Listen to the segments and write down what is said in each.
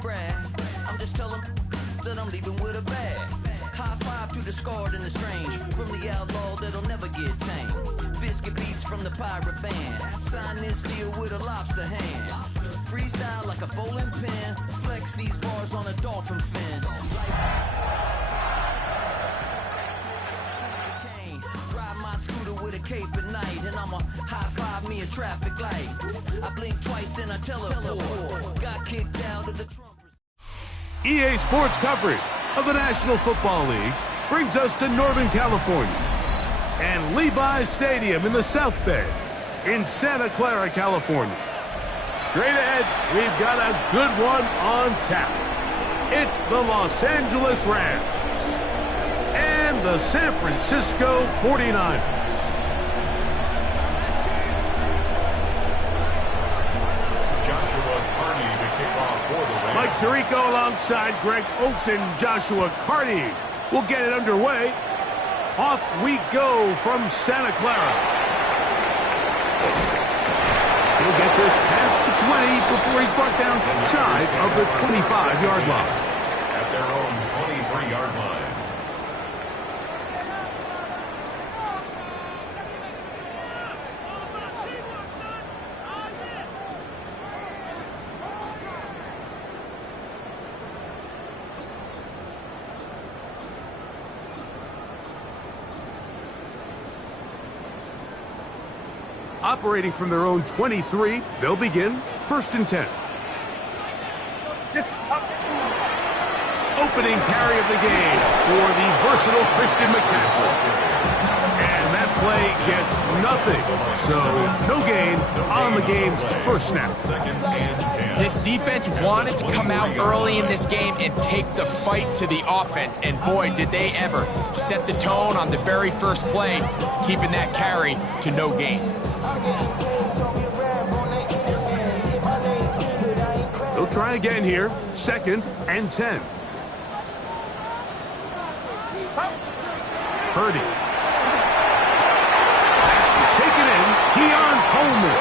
brag. I'm just telling that I'm leaving with a bag. High five to the scarred and the strange, from the outlaw that'll never get tamed. Biscuit beats from the pirate band. Sign this deal with a lobster hand. Freestyle like a bowling pin. Flex these bars on a dolphin fin. Ride my scooter with a cape at night, and I'ma high five me a traffic light. I blink twice, then I teleport. Got kicked out of the Trumpers. EA Sports coverage of the National Football League brings us to Northern California and Levi's Stadium in the South Bay in Santa Clara, California. Straight ahead, we've got a good one on tap. It's the Los Angeles Rams and the San Francisco 49ers. Mike Tirico alongside Greg Oates and Joshua Carty will get it underway. Off we go from Santa Clara. He'll get this past the 20 before he's brought down shy of the 25-yard line. At their own 23-yard line. Operating from their own 23, they'll begin 1st and 10. Opening carry of the game for the versatile Christian McCaffrey. And that play gets nothing. So no gain on the game's first snap. 2nd and 10. This defense wanted to come out early in this game and take the fight to the offense. And boy, did they ever set the tone on the very first play, keeping that carry to no gain. They'll try again here. 2nd and 10. Purdy. That's taken in. Keon Coleman.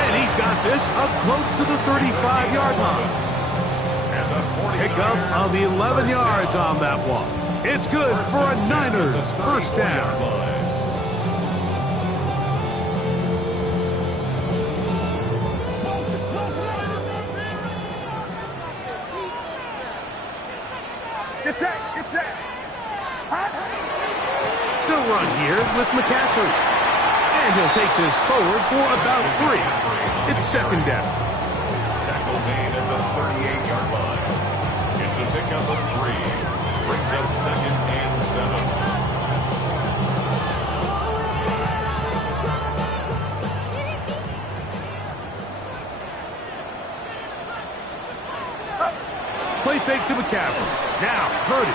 And he's got this up close to the 35-yard line. Pickup of 11 yards on that one. It's good for a Niners first down. They'll run here with McCaffrey. And he'll take this forward for about 3. It's 2nd down. Tackle made at the 38-yard line. It's a pickup of 3. Brings up 2nd and 7. Play fake to McCaffrey. Now, Purdy.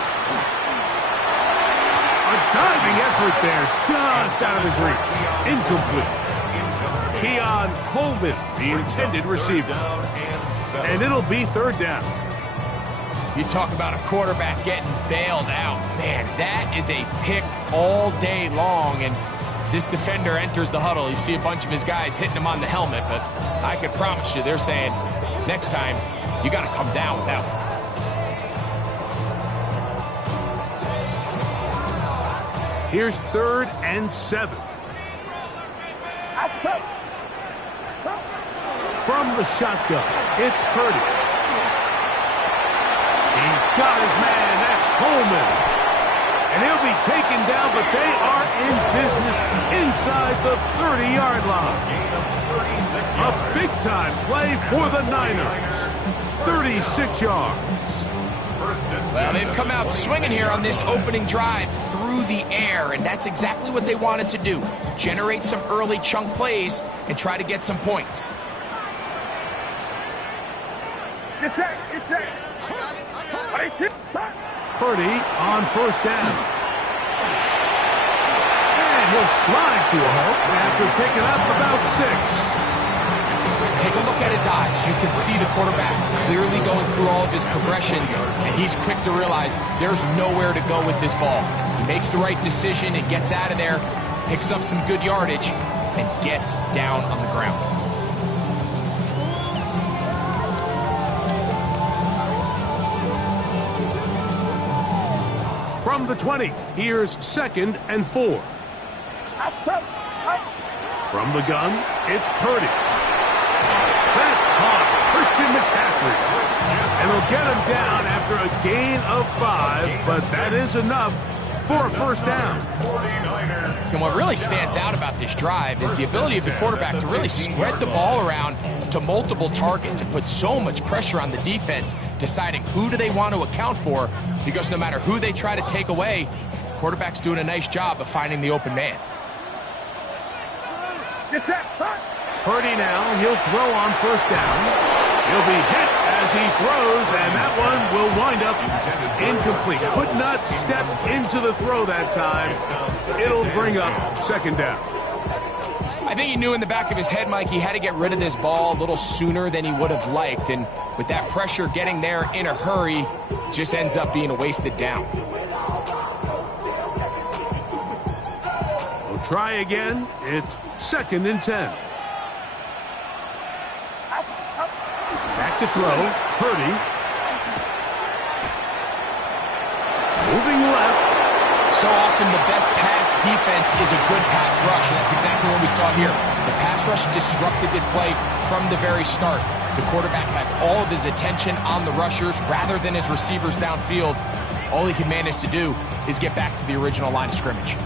A diving effort there, just out of his reach. Incomplete. Keon Coleman, the intended receiver. And it'll be 3rd down. You talk about a quarterback getting bailed out. Man, that is a pick all day long. And as this defender enters the huddle, you see a bunch of his guys hitting him on the helmet. But I can promise you, they're saying, next time, you got to come down with that one. Here's 3rd and 7. From the shotgun, it's Purdy. He's got his man, that's Coleman. And he'll be taken down, but they are in business inside the 30-yard line. A big-time play for the Niners. 36 yards. Well, they've come out swinging here on this opening drive through the air, and that's exactly what they wanted to do. Generate some early chunk plays and try to get some points. Purdy on 1st down. And he'll slide to a halt after picking up about 6. Take a look at his eyes. You can see the quarterback clearly going through all of his progressions, and he's quick to realize there's nowhere to go with this ball. He makes the right decision and gets out of there, picks up some good yardage, and gets down on the ground. From the 20, here's 2nd and 4. From the gun, it's Purdy. That's caught. Christian McCaffrey. And they'll get him down after a gain of 5, but that is enough for a first down. And what really stands out about this drive is the ability of the quarterback to really spread the ball around to multiple targets and put so much pressure on the defense, deciding who do they want to account for, because no matter who they try to take away, the quarterback's doing a nice job of finding the open man. Purdy now, he'll throw on first down. He'll be hit as he throws, and that one will wind up incomplete. Could not step into the throw that time. It'll bring up 2nd down. I think he knew in the back of his head, Mike, he had to get rid of this ball a little sooner than he would have liked. And with that pressure getting there in a hurry, just ends up being a wasted down. We'll try again. It's 2nd and 10. Back to throw. Purdy. Moving left. So often the best pass defense is a good pass rush, and that's exactly what we saw here. The pass rush disrupted this play from the very start. The quarterback has all of his attention on the rushers rather than his receivers downfield. All he can manage to do is get back to the original line of scrimmage.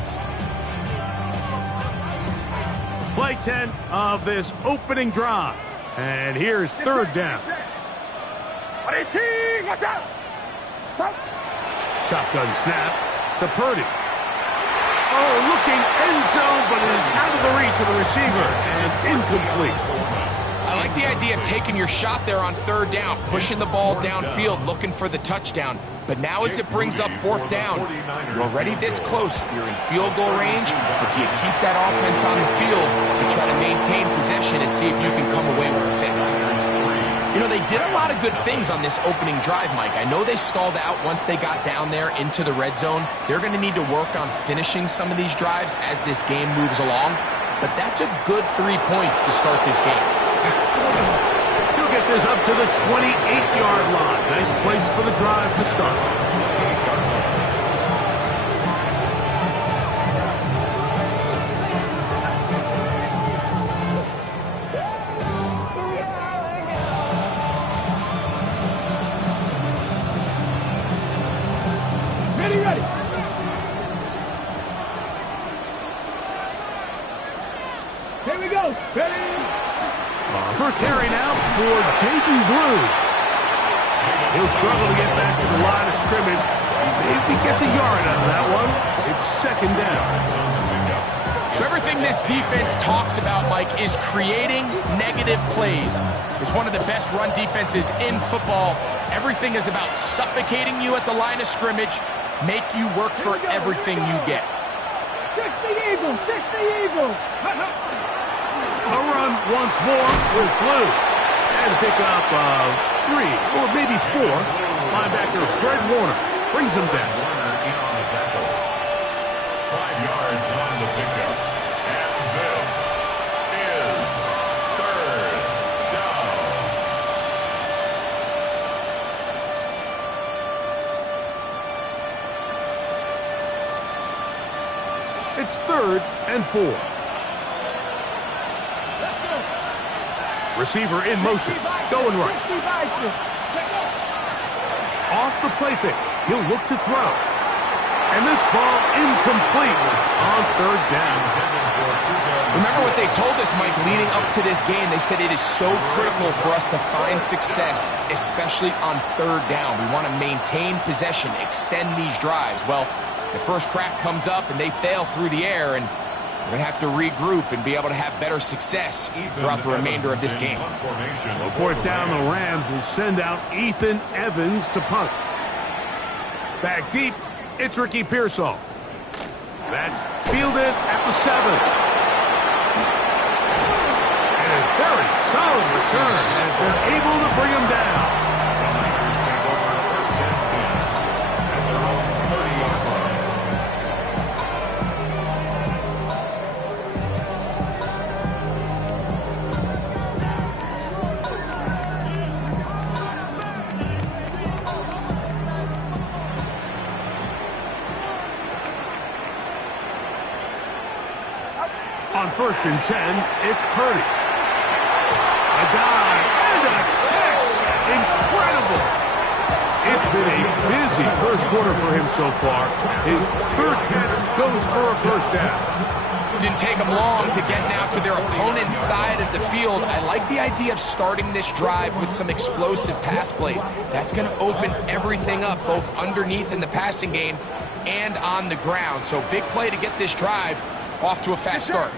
Play 10 of this opening drive. And here's 3rd down. Shotgun snap to Purdy. Oh, looking end zone, but it is out of the reach of the receiver and incomplete. I like the idea of taking your shot there on 3rd down, pushing the ball downfield, looking for the touchdown. But now as it brings up 4th down, you're already this close. You're in field goal range, but do you keep that offense on the field and try to maintain possession and see if you can come away with 6? You know, they did a lot of good things on this opening drive, Mike. I know they stalled out once they got down there into the red zone. They're going to need to work on finishing some of these drives as this game moves along. But that's a good 3 points to start this game. He'll get this up to the 28-yard line. Nice place for the drive to start. Ready. Here we go. Ready. First carry now for Jaden Blue. He'll struggle to get back to the line of scrimmage. If he gets a yard out of that one, it's 2nd down. So everything this defense talks about, Mike, is creating negative plays. It's one of the best run defenses in football. Everything is about suffocating you at the line of scrimmage, make you work for everything you get. 60 Eagles, 60 Eagles. A run once more with Blue. And a pickup of 3 or maybe 4. Linebacker Fred Warner brings him down. Warner in on the tackle. 5 yards on the pickup. And this is 3rd down. It's 3rd and 4. Receiver in motion, going right. Off the play fake, he'll look to throw. And this ball incomplete on 3rd down. Remember what they told us, Mike, leading up to this game. They said it is so critical for us to find success, especially on 3rd down. We want to maintain possession, extend these drives. Well, the first crack comes up and they fail through the air, and we're going to have to regroup and be able to have better success throughout the remainder of this game. So 4th down, the Rams will send out Ethan Evans to punt. Back deep, it's Ricky Pearsall. That's fielded at the 7. And a very solid return as they're able to bring him down. The Niners take over 1st and 10 at their own 30-yard line. first and 10, it's Purdy. A dive and a catch. Incredible. It's been a busy first quarter for him so far. His third catch goes for a first down. Didn't take them long to get now to their opponent's side of the field. I like the idea of starting this drive with some explosive pass plays. That's going to open everything up, both underneath in the passing game and on the ground. So big play to get this drive off to a fast start.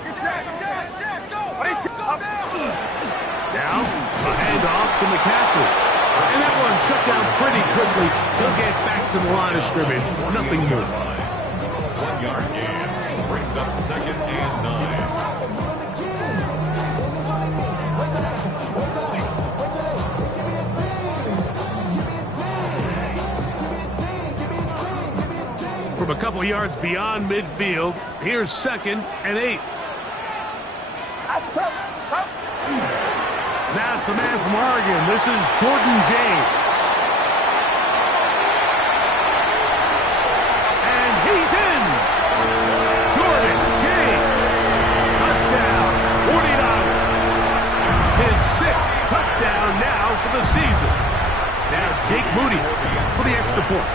Now, a handoff to McCaffrey. And that one shut down pretty quickly. He'll get back to the line of scrimmage. Nothing more. 1 yard gain. Brings up 2nd and 9. From a couple yards beyond midfield, here's 2nd and 8. Now it's the man from Oregon. This is Jordan James. And he's in. Jordan James. Touchdown, 49ers. His 6th touchdown now for the season. Now Jake Moody for the extra point.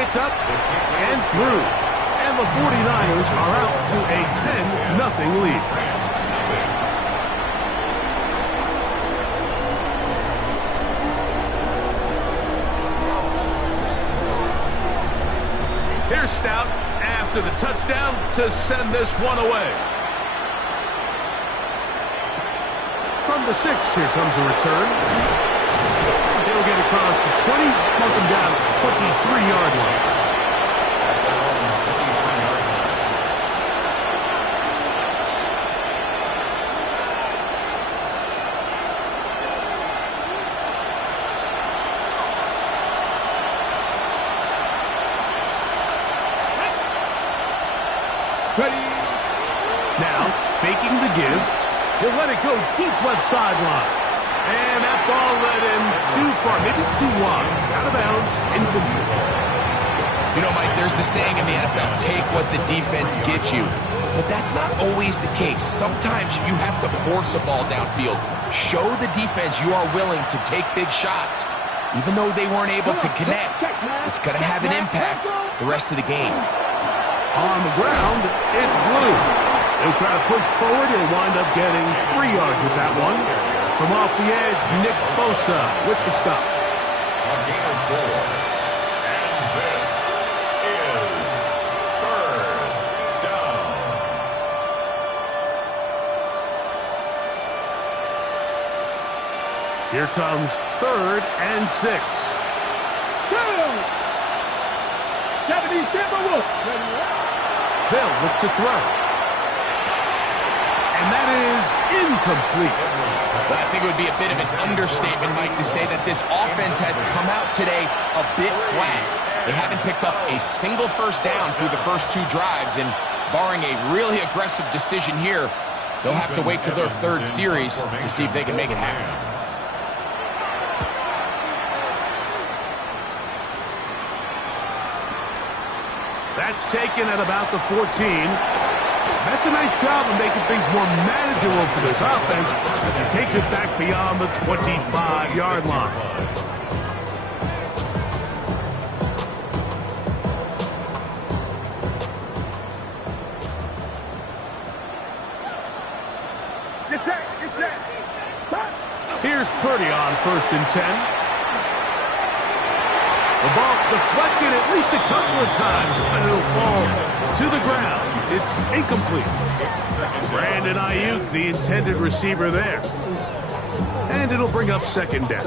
It's up and through. And the 49ers are out to a 10-0 lead. Here's Stout after the touchdown to send this one away. From the 6, here comes a return. He'll get across the 20, mark him down at the 23-yard line. Ready. Now, faking the give. He'll let it go deep left sideline. And that ball led him too far, maybe too wide. Out of bounds, incomplete. You know, Mike, there's the saying in the NFL, take what the defense gives you. But that's not always the case. Sometimes you have to force a ball downfield. Show the defense you are willing to take big shots. Even though they weren't able to connect, it's going to have an impact the rest of the game. On the ground, it's Blue. He'll try to push forward. He'll wind up getting 3 yards with that one. From off the edge, Nick Bosa with the stop. A gain of 4. And this is 3rd down. Here comes 3rd and 6. Go! 70 Timberwolves. They'll look to throw. And that is incomplete. But I think it would be a bit of an understatement, Mike, to say that this offense has come out today a bit flat. They haven't picked up a single first down through the first 2 drives, and barring a really aggressive decision here, they'll have to wait till their 3rd series to see if they can make it happen. That's taken at about the 14. That's a nice job of making things more manageable for this offense as he takes it back beyond the 25-yard line. Get set. Stop. Here's Purdy on 1st and 10. The ball deflected at least a couple of times, and it'll fall to the ground. It's incomplete. Brandon Ayuk, the intended receiver there. And it'll bring up 2nd down.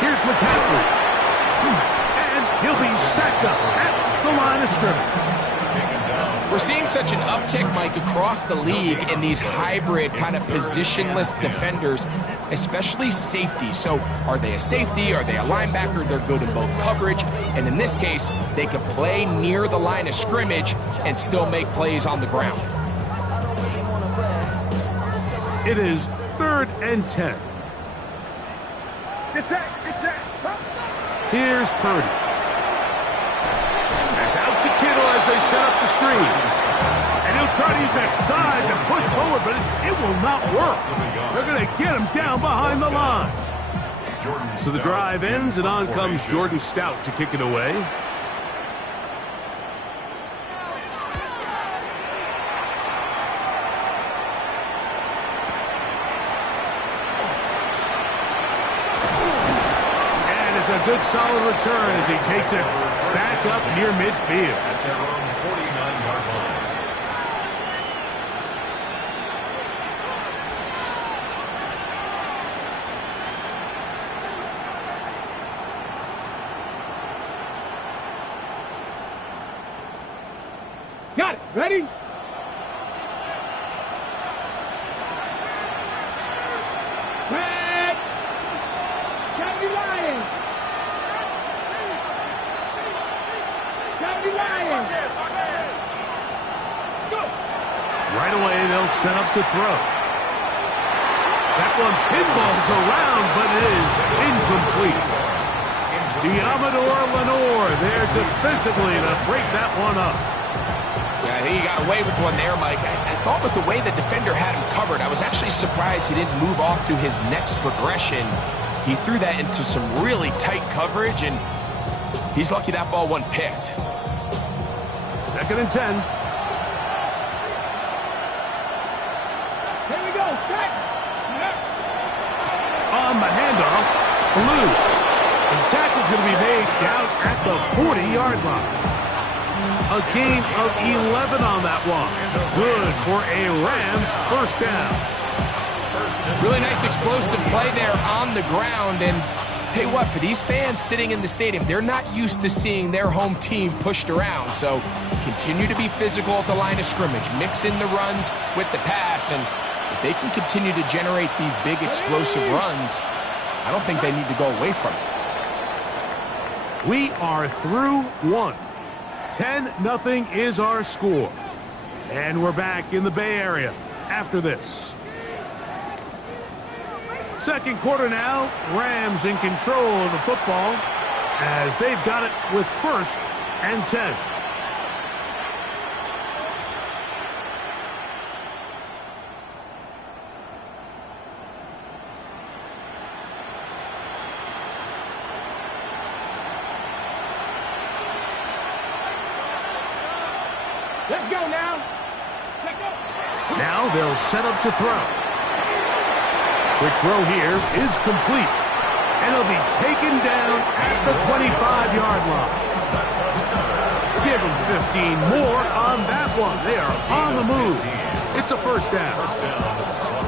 Here's McCaffrey. And he'll be stacked up at the line of scrimmage. Taken down We're seeing such an uptick, Mike, across the league in these hybrid kind of positionless defenders, especially safety. So are they a safety? Are they a linebacker? They're good in both coverage. And in this case, they can play near the line of scrimmage and still make plays on the ground. It is 3rd and 10. Get set. Get set. Here's Purdy. That's out to Kittle as they set up the screen. And he'll try to use that size and push forward, but it will not work. They're going to get him down behind the line. So the drive ends, and on comes Jordan Stout to kick it away. A good solid return as he takes it back up near midfield. At their own 49-yard line. Got it. Ready? Red. County Lions. County Lions. Go. Right away, they'll set up to throw. That one pinballs around, but it is incomplete. Diamador Lenore there defensively to break that one up. Yeah, I think he got away with one there, Mike. I thought with the way the defender had him covered, I was actually surprised he didn't move off to his next progression. He threw that into some really tight coverage, and he's lucky that ball wasn't picked. 2nd and 10. Here we go. Set. On the handoff, Blue. And the tackle's going to be made down at the 40-yard line. A gain of 11 on that one. Good for a Rams first down. Really nice explosive play there on the ground. And tell you what, for these fans sitting in the stadium, they're not used to seeing their home team pushed around. So continue to be physical at the line of scrimmage. Mix in the runs with the pass. And if they can continue to generate these big explosive runs, I don't think they need to go away from it. We are through one. 10-0 is our score. And we're back in the Bay Area after this. Second quarter now, Rams in control of the football as they've got it with 1st and 10. Let's go now. Let's go. Now they'll set up to throw. Quick throw here is complete. And it'll be taken down at the 25-yard line. Give them 15 more on that one. They are on the move. It's a first down.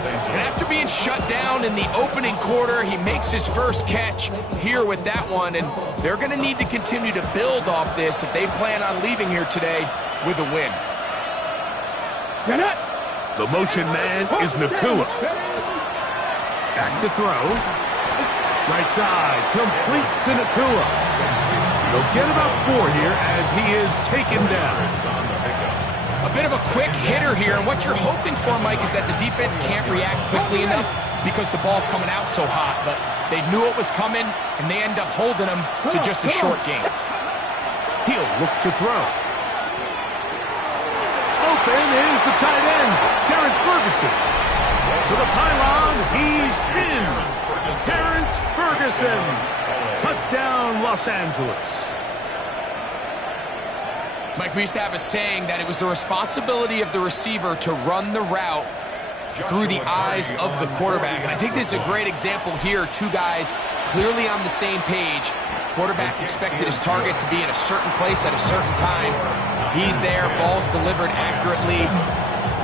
And after being shut down in the opening quarter, he makes his first catch here with that one. And they're going to need to continue to build off this if they plan on leaving here today with a win. The motion man is Nacua. Back to throw. Right side, complete to Nacua. They'll get about 4 here as he is taken down. A bit of a quick hitter here, and what you're hoping for, Mike, is that the defense can't react quickly enough because the ball's coming out so hot, but they knew it was coming, and they end up holding them to just a short gain. He'll look to throw. Open is the tight end, Terrence Ferguson. To the pylon, he's in. Terrence Ferguson. Touchdown, Los Angeles. Mike, we used to have a saying that it was the responsibility of the receiver to run the route through the eyes of the quarterback. And I think this is a great example here. Two guys clearly on the same page. Quarterback expected his target to be in a certain place at a certain time. He's there, ball's delivered accurately.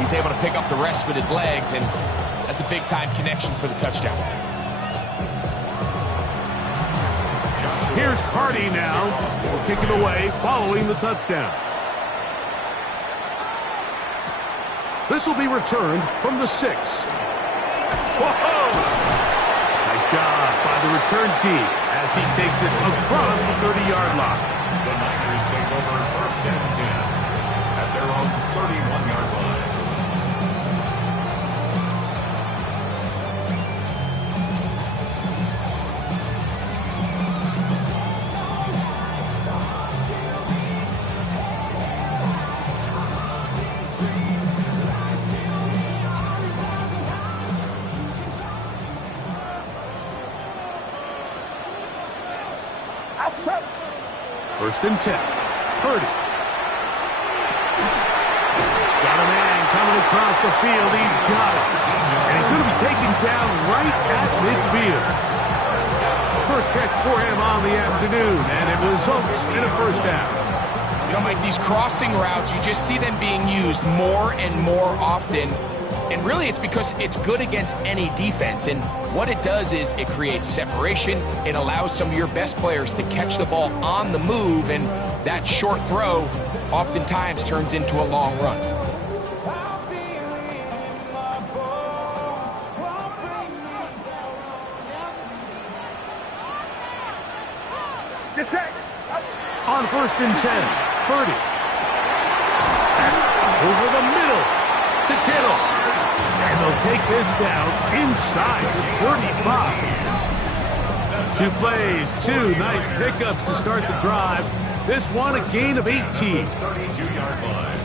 He's able to pick up the rest with his legs, and that's a big-time connection for the touchdown. Here's Hardy now. We'll kick it away following the touchdown. This will be returned from the 6. Whoa! Nice job by the return team as he takes it across the 30-yard line. The Niners take over 1st and 10 at their own 31-yard line. First and 10. Purdy. Got a man coming across the field. He's got it. And he's going to be taken down right at midfield. First catch for him on the afternoon, and it results in a first down. You know, Mike, these crossing routes, you just see them being used more and more often. And really, it's because it's good against any defense. And what it does is it creates separation. It allows some of your best players to catch the ball on the move. And that short throw oftentimes turns into a long run. On 1st and 10, Purdy. Over the middle to Kittle. And they'll take this down inside the 35. 2 plays, 2 nice pickups to start the drive. This one a gain of 18. 32-yard line.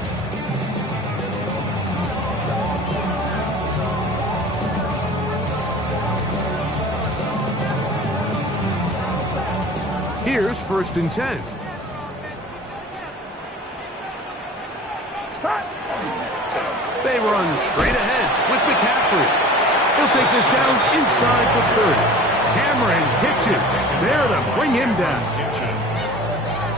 Here's 1st and 10. They run straight ahead with McCaffrey. He'll take this down inside the 30. Hammering hitches there to bring him down.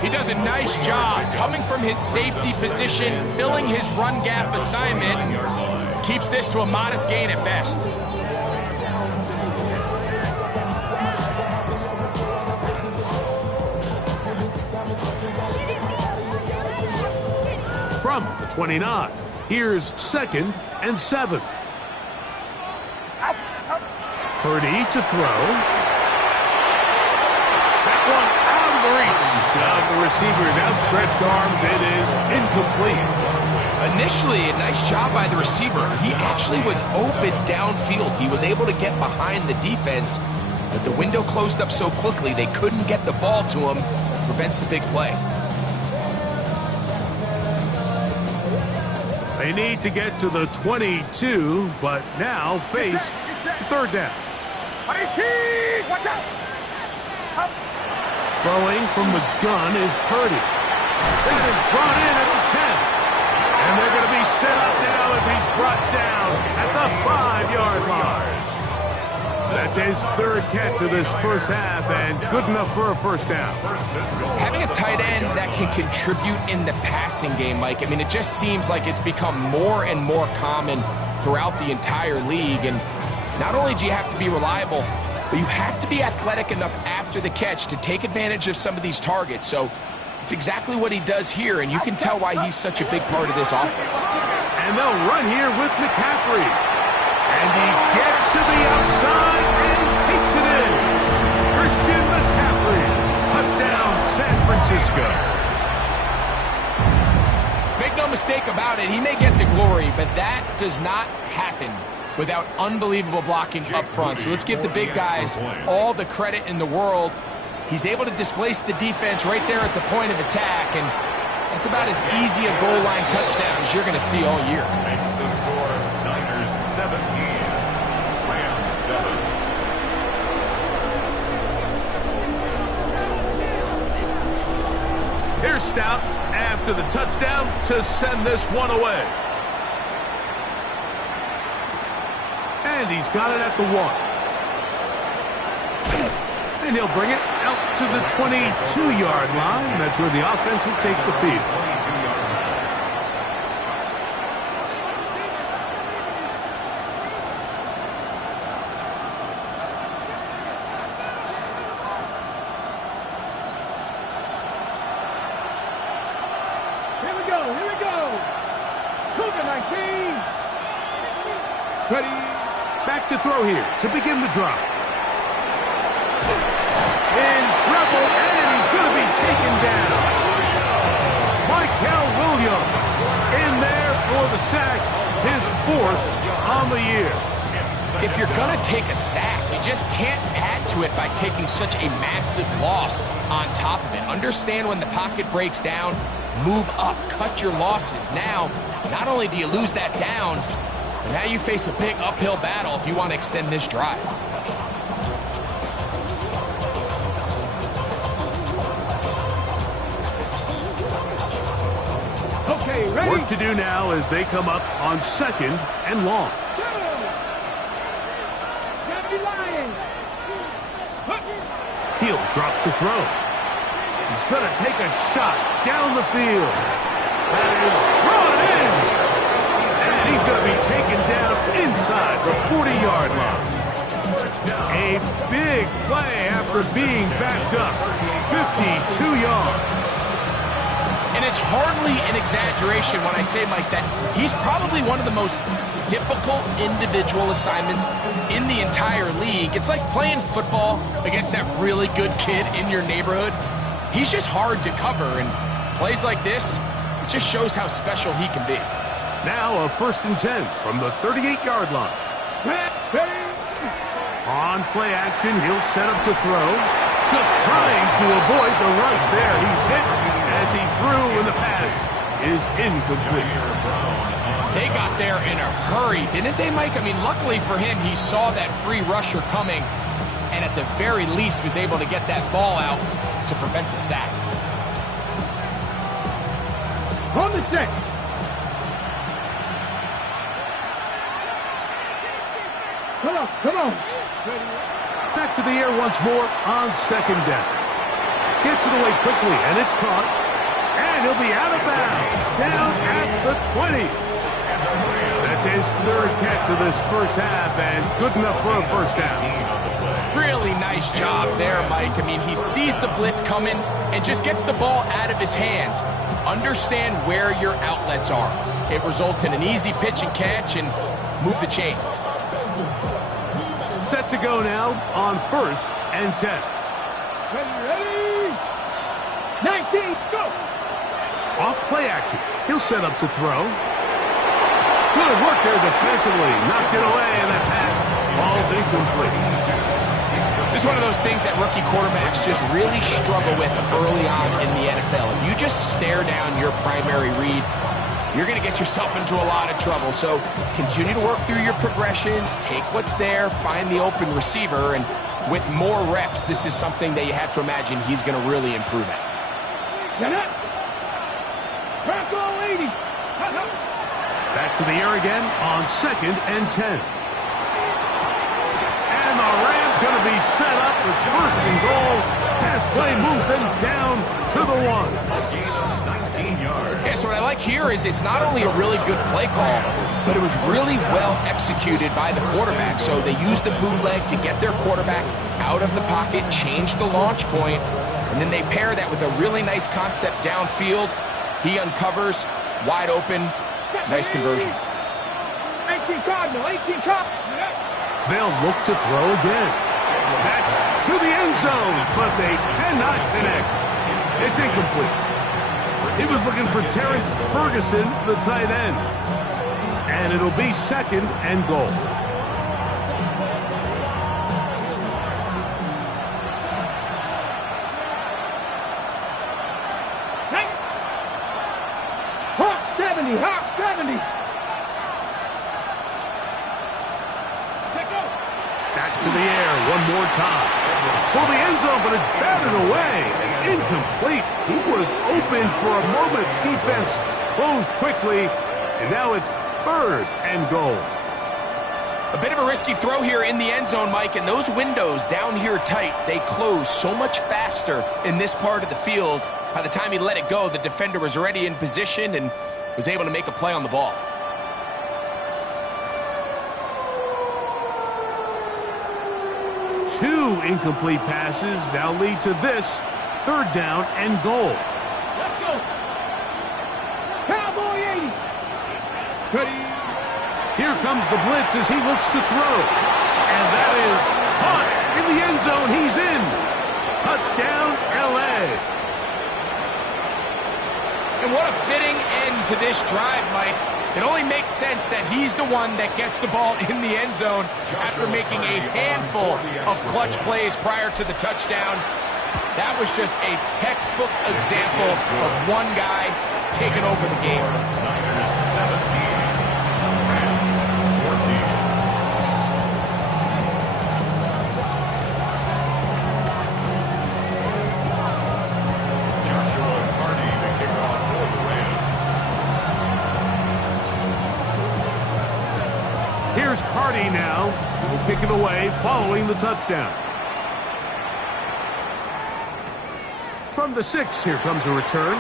He does a nice job coming from his safety position, filling his run gap assignment. Keeps this to a modest gain at best. From the 29, here's 2nd and 7. Purdy to throw. That one out of the reach of the receiver's outstretched arms. It is incomplete. Initially, a nice job by the receiver. He actually was open downfield. He was able to get behind the defense, but the window closed up so quickly they couldn't get the ball to him. Prevents the big play. They need to get to the 22, but now face 3rd down. Watch out! Throwing from the gun is Purdy. That is brought in at the 10. And they're going to be set up now as he's brought down at the 5-yard line. That's his 3rd catch of this first half and good enough for a first down. Having a tight end that can contribute in the passing game, Mike, I mean, it just seems like it's become more and more common throughout the entire league. And not only do you have to be reliable, but you have to be athletic enough after the catch to take advantage of some of these targets. So it's exactly what he does here, and you can tell why he's such a big part of this offense. And they'll run here with McCaffrey. And he gets to the outside and takes it in. Christian McCaffrey. Touchdown, San Francisco. Make no mistake about it, he may get the glory, but that does not happen without unbelievable blocking up front. So let's give the big guys all the credit in the world. He's able to displace the defense right there at the point of attack, and that's about as easy a goal line touchdown as you're going to see all year. Makes the score Niners 17, Rams 7. Here's Stout after the touchdown to send this one away. And he's got it at the 1. And he'll bring it out to the 22-yard line. That's where the offense will take the field. Here we go. Cougar 19. Ready. Back to throw here to begin the drive. In trouble, and he's going to be taken down. Mykel Williams in there for the sack, his 4th on the year. If you're going to take a sack, you just can't add to it by taking such a massive loss on top of it. Understand when the pocket breaks down, move up, cut your losses. Now, not only do you lose that down, but now you face a big uphill battle if you want to extend this drive. Okay, ready. Work to do now as they come up on 2nd and long. He'll drop to throw. He's going to take a shot down the field. That is brought in. And he's going to be taken down inside the 40-yard line. A big play after being backed up. 52 yards. And it's hardly an exaggeration when I say, Mike, that he's probably one of the most difficult individual assignments in the entire league. It's like playing football against that really good kid in your neighborhood. He's just hard to cover, and plays like this, it just shows how special he can be. Now a 1st and 10 from the 38-yard line. On play action, he'll set up to throw. Just trying to avoid the rush there. He's hit as he threw, and the pass is incomplete. They got there in a hurry, didn't they, Mike? I mean, luckily for him, he saw that free rusher coming, and at the very least was able to get that ball out to prevent the sack. On the check. Come on. Back to the air once more on 2nd down. Gets it away quickly, and it's caught. And he'll be out of bounds, down at the 20. That's his 3rd catch of this first half, and good enough for a 1st down. Really nice job there, Mike. I mean, he sees the blitz coming and just gets the ball out of his hands. Understand where your outlets are. It results in an easy pitch and catch and move the chains. Set to go now on 1st and 10. Ready. 19, go. Off play action. He'll set up to throw. Good work there defensively. Knocked it away, and that pass falls incomplete. This is one of those things that rookie quarterbacks just really struggle with early on in the NFL. If you just stare down your primary read, you're going to get yourself into a lot of trouble. So continue to work through your progressions, take what's there, find the open receiver, and with more reps, this is something that you have to imagine he's going to really improve at. Get up. Back all 80. Back to the air again on 2nd and 10. And the Rams going to be set up with 1st and goal. Pass play moves them down to the 1. Yeah, so what I like here is it's not only a really good play call, but it was really well executed by the quarterback. So they used the bootleg to get their quarterback out of the pocket, change the launch point, and then they pair that with a really nice concept downfield. He uncovers, wide open, nice conversion. 18 Cardinal, 18 Cardinal. They'll look to throw again. That's to the end zone, but they cannot connect. It's incomplete. He was looking for Terrence Ferguson, the tight end. And it'll be 2nd and goal. Hawk 70. Back to the air one more time. For the end zone, but it's batted away. And incomplete. He was open for a moment. Defense closed quickly. And now it's 3rd and goal. A bit of a risky throw here in the end zone, Mike, and those windows down here tight, they close so much faster in this part of the field. By the time he let it go, the defender was already in position and was able to make a play on the ball. Two incomplete passes now lead to this 3rd down and goal. Let's go. Cowboy 80. Ready. Here comes the blitz as he looks to throw. And that is caught in the end zone. He's in. Touchdown, L.A. And what a fitting end to this drive, Mike. It only makes sense that he's the one that gets the ball in the end zone after making a handful of clutch plays prior to the touchdown. That was just a textbook example of one guy taking over the game. Niners 17, Rams 14. Joshua Carney to kick off for the Rams. Here's Cardi now. He will kick it away following the touchdown. From the 6, here comes a return.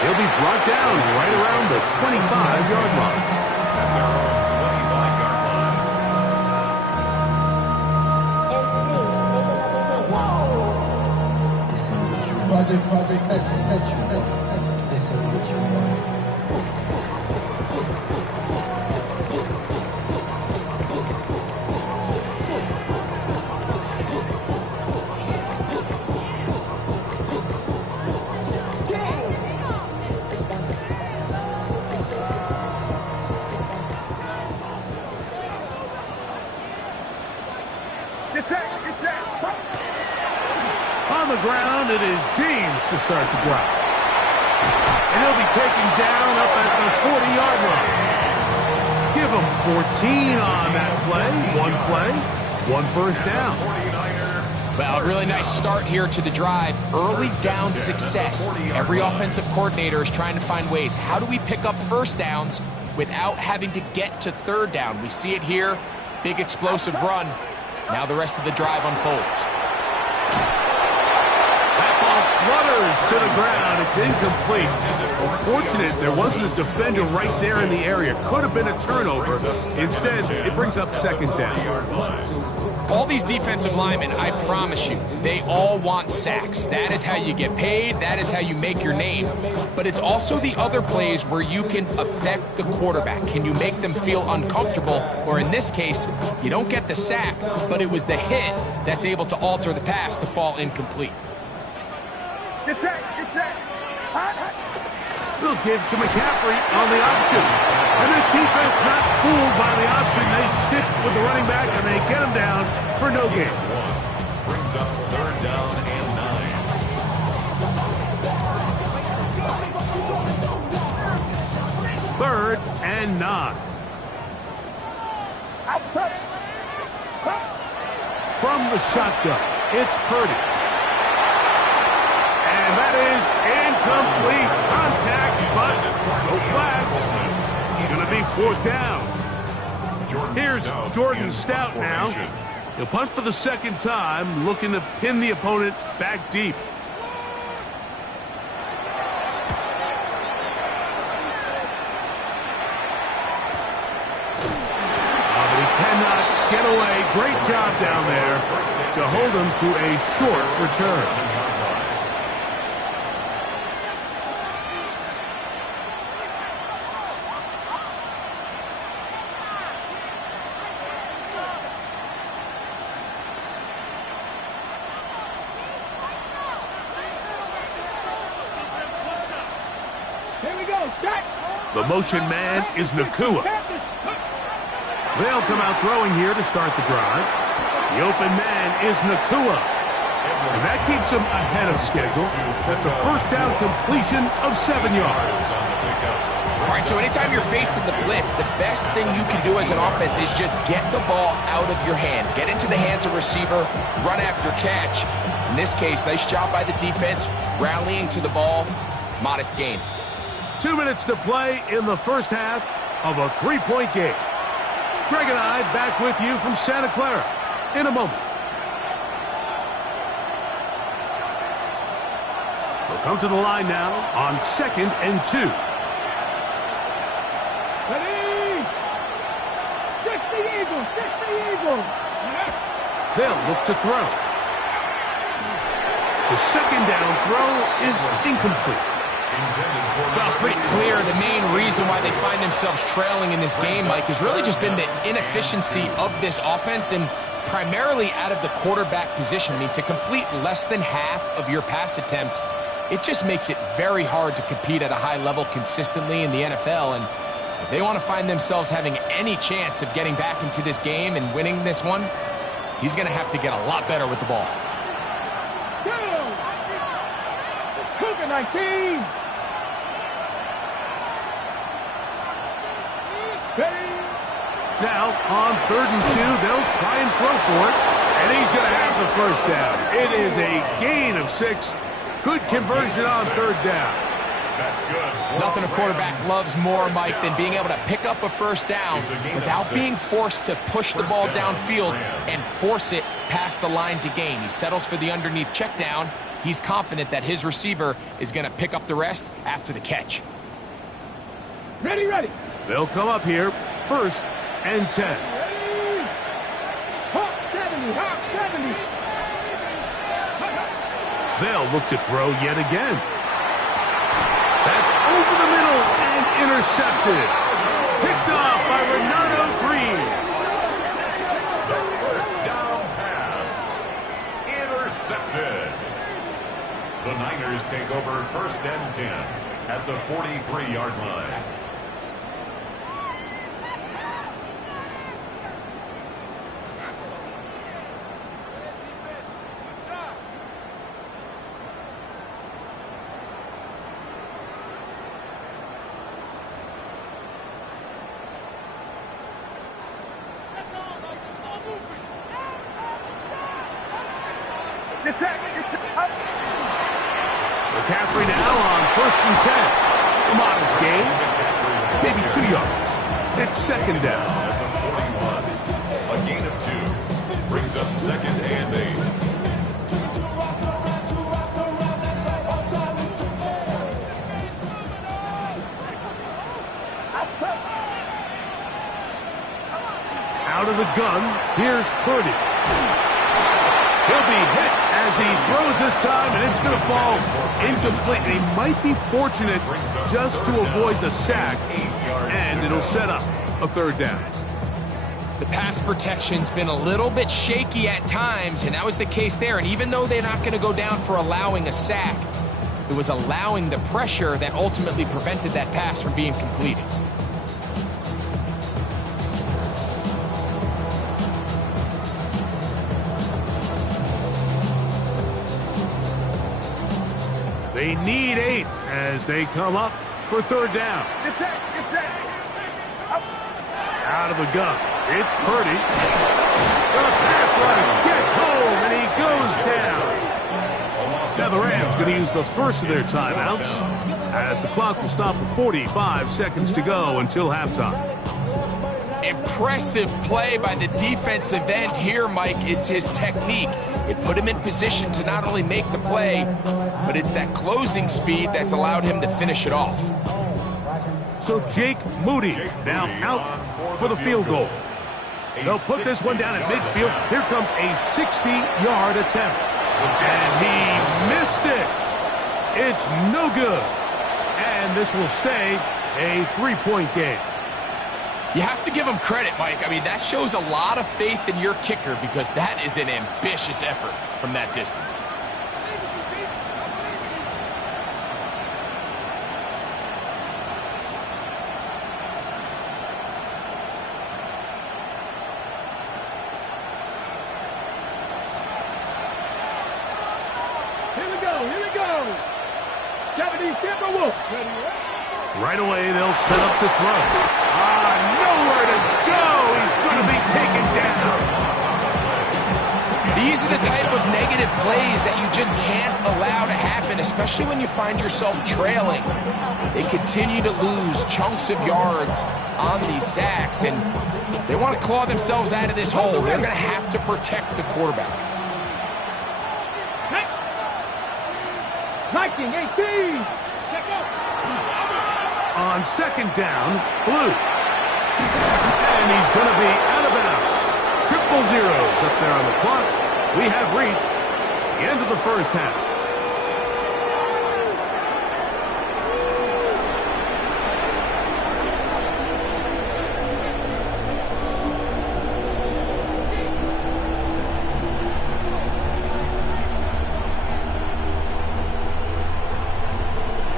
He'll be brought down right around the 25-yard line. At their own 25-yard line. Project, this ain't what you want. On the ground, it is James to start the drive. And he'll be taken down up at the 40-yard line. Give him 14 on that play. One first down. Well, a really nice start here to the drive. Early down success. Every offensive coordinator is trying to find ways. How do we pick up first downs without having to get to third down? We see it here. Big explosive run. Now the rest of the drive unfolds. Flutters to the ground. It's incomplete. Unfortunate there wasn't a defender right there in the area. Could have been a turnover. Instead, it brings up second down. All these defensive linemen, I promise you, they all want sacks. That is how you get paid. That is how you make your name. But it's also the other plays where you can affect the quarterback. Can you make them feel uncomfortable? Or in this case, you don't get the sack, but it was the hit that's able to alter the pass to fall incomplete. Get set. They'll give to McCaffrey on the option. And this defense not fooled by the option. They stick with the running back and they get him down for no gain. Brings up third down and 9. 3rd and 9. Outside. From the shotgun, it's Purdy. And that is incomplete contact, but no flags. It's going to be 4th down. Here's Jordan Stout now. He'll punt for the second time, looking to pin the opponent back deep. But he cannot get away. Great job down there to hold him to a short return. The motion man is Nakua. They'll come out throwing here to start the drive. The open man is Nakua. And that keeps him ahead of schedule. That's a first down completion of 7 yards. All right, so anytime you're facing the blitz, the best thing you can do as an offense is just get the ball out of your hand. Get into the hands of receiver, run after catch. In this case, nice job by the defense, rallying to the ball. Modest gain. 2 minutes to play in the first half of a 3-point game. Greg and I back with you from Santa Clara in a moment. We'll come to the line now on 2nd and 2. Ready? Fix the Eagles. They'll look to throw. The second down throw is incomplete. Well, it's pretty clear the main reason why they find themselves trailing in this game, Mike, has really just been the inefficiency of this offense and primarily out of the quarterback position. I mean, to complete less than half of your pass attempts, it just makes it very hard to compete at a high level consistently in the NFL. And if they want to find themselves having any chance of getting back into this game and winning this one, he's going to have to get a lot better with the ball. Cougar 19. Now, on 3rd and 2, they'll try and throw for it, and he's going to have the first down. It is a gain of 6. Good conversion on 3rd down. That's good. Nothing a quarterback loves more, Mike, than being able to pick up a first down without being forced to push the ball downfield and force it past the line to gain. He settles for the underneath check down. He's confident that his receiver is going to pick up the rest after the catch. Ready, ready. They'll come up here, 1st and 10. Ready. Hawk 70, Hawk 70. They'll look to throw yet again. That's over the middle and intercepted. Picked off by Renato Green. The first down pass intercepted. The Niners take over 1st and 10 at the 43-yard line. McCaffrey now on 1st and 10. A modest gain, maybe 2 yards. It's 2nd down. At the 41, a gain of 2 brings up 2nd and 8. Out of the gun, here's Purdy. He'll be hit as he throws this time, and it's going to fall incomplete. He might be fortunate just to avoid the sack, and it'll set up a 3rd down. The pass protection's been a little bit shaky at times, and that was the case there. And even though they're not going to go down for allowing a sack, it was allowing the pressure that ultimately prevented that pass from being completed. They need 8 as they come up for 3rd down. Get set, get set. Up. Out of the gun, it's Purdy. The pass rush gets home, and he goes down. Now the Rams going to use the first of their timeouts as the clock will stop with 45 seconds to go until halftime. Impressive play by the defensive end here, Mike. It's his technique. It put him in position to not only make the play, but it's that closing speed that's allowed him to finish it off. So Jake Moody now out for the field goal. They'll put this one down at midfield. Here comes a 60-yard attempt. And he missed it. It's no good. And this will stay a 3-point game. You have to give him credit, Mike. I mean, that shows a lot of faith in your kicker because that is an ambitious effort from that distance. Here we go, here we go. Japanese Timber Wolf. Ready, ready. Right away, they'll set up to throw. Nowhere to go. He's going to be taken down. These are the type of negative plays that you just can't allow to happen, especially when you find yourself trailing. They continue to lose chunks of yards on these sacks, and if they want to claw themselves out of this hole, they're going to have to protect the quarterback. 19, 18. Check out. On 2nd down, Blue. And he's going to be out of bounds. 000 up there on the clock. We have reached the end of the first half.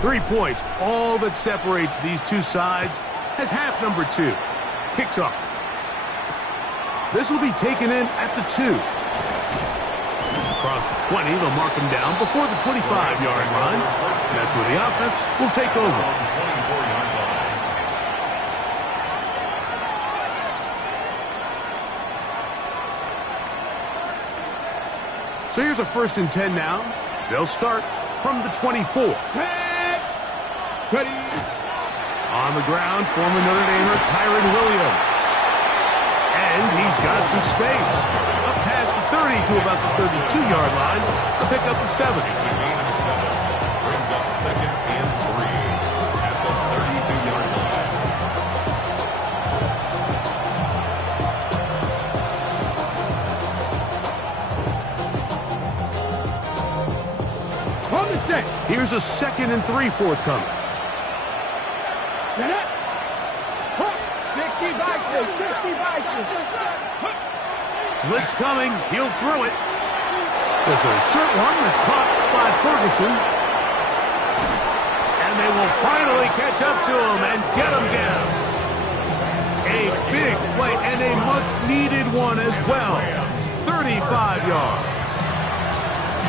3 points, all that separates these two sides, as half number 2 kicks off. This will be taken in at the 2. Across the 20, they'll mark him down before the 25-yard line. That's where the offense will take over. So here's a 1st and 10 now. They'll start from the 24. Ready. On the ground, former Notre Damer Kyren Williams. And he's got some space. Up past the 30 to about the 32-yard line. To pick up the 7. It's a gain of 7. Brings up 2nd and 3 at the 32-yard line. On the set. Here's a 2nd and 3 forthcoming. Set up. 60 by 60 by 60. Blitz coming. He'll throw it. There's a short one that's caught by Ferguson. And they will finally catch up to him and get him down. A big play and a much-needed one as well. 35 yards.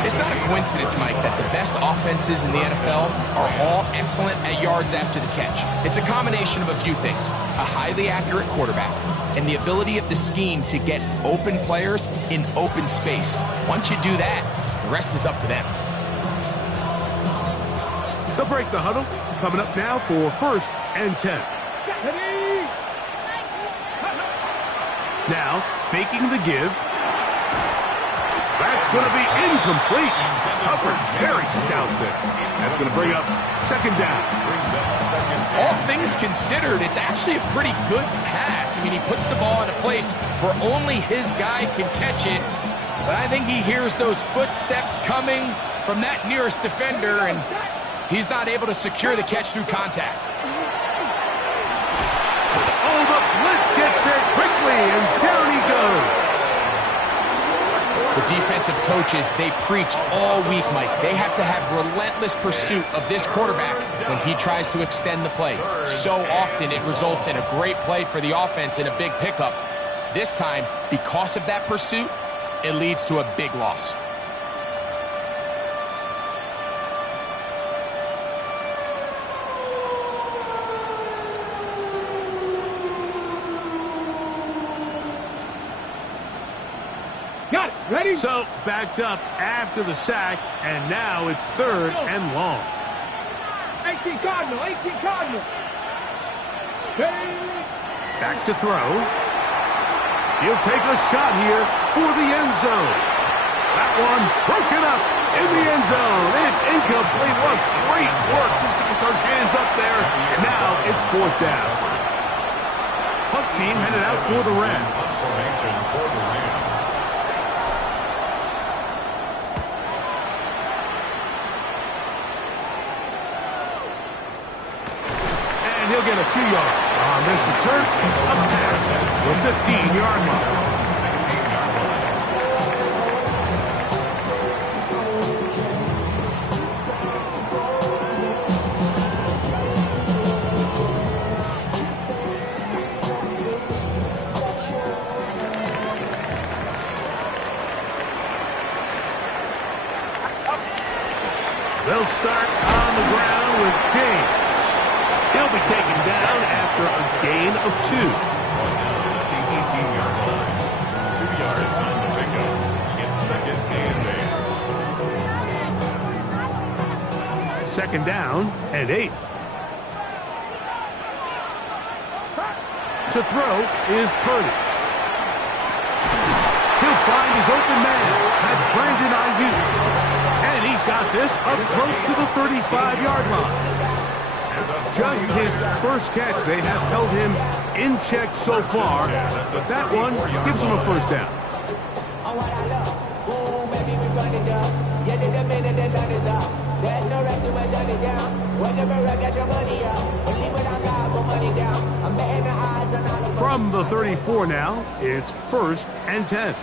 It's not a coincidence, Mike, that the best offenses in the NFL are all excellent at yards after the catch. It's a combination of a few things. A highly accurate quarterback and the ability of the scheme to get open players in open space. Once you do that, the rest is up to them. They'll break the huddle. Coming up now for 1st and 10. Ready. Now, faking the give. That's going to be incomplete. Hubbard very stout there. That's going to bring up 2nd down. All things considered, it's actually a pretty good pass. I mean, he puts the ball in a place where only his guy can catch it. But I think he hears those footsteps coming from that nearest defender, and he's not able to secure the catch through contact. Oh, the blitz gets there quickly, and down he goes. The defensive coaches, they preach all week, Mike. They have to have relentless pursuit of this quarterback when he tries to extend the play. So often it results in a great play for the offense and a big pickup. This time, because of that pursuit, it leads to a big loss. Got it. Ready. So, backed up after the sack, and now it's 3rd and long. 18 Cardinal. 18 Cardinal. Back to throw. He'll take a shot here for the end zone. That one broken up in the end zone. And it's incomplete. What great work just to get those hands up there. And now it's 4th down. Punt team headed out for the Rams. Formation for the Rams. He'll get a few yards on this return. Up past the 15-yard line. They'll start on the ground with James. He'll be taken down after a gain of 2. At the 18-yard line. 2 yards on the pickup. It's 2nd and 8. 2nd down and 8. To throw is Purdy. He'll find his open man. That's Brandon Ayuk. And he's got this up close to the 35-yard line. Just his first catch. They have held him in check so far, but that one gives him a 1st down. From the 34 now, it's 1st and 10.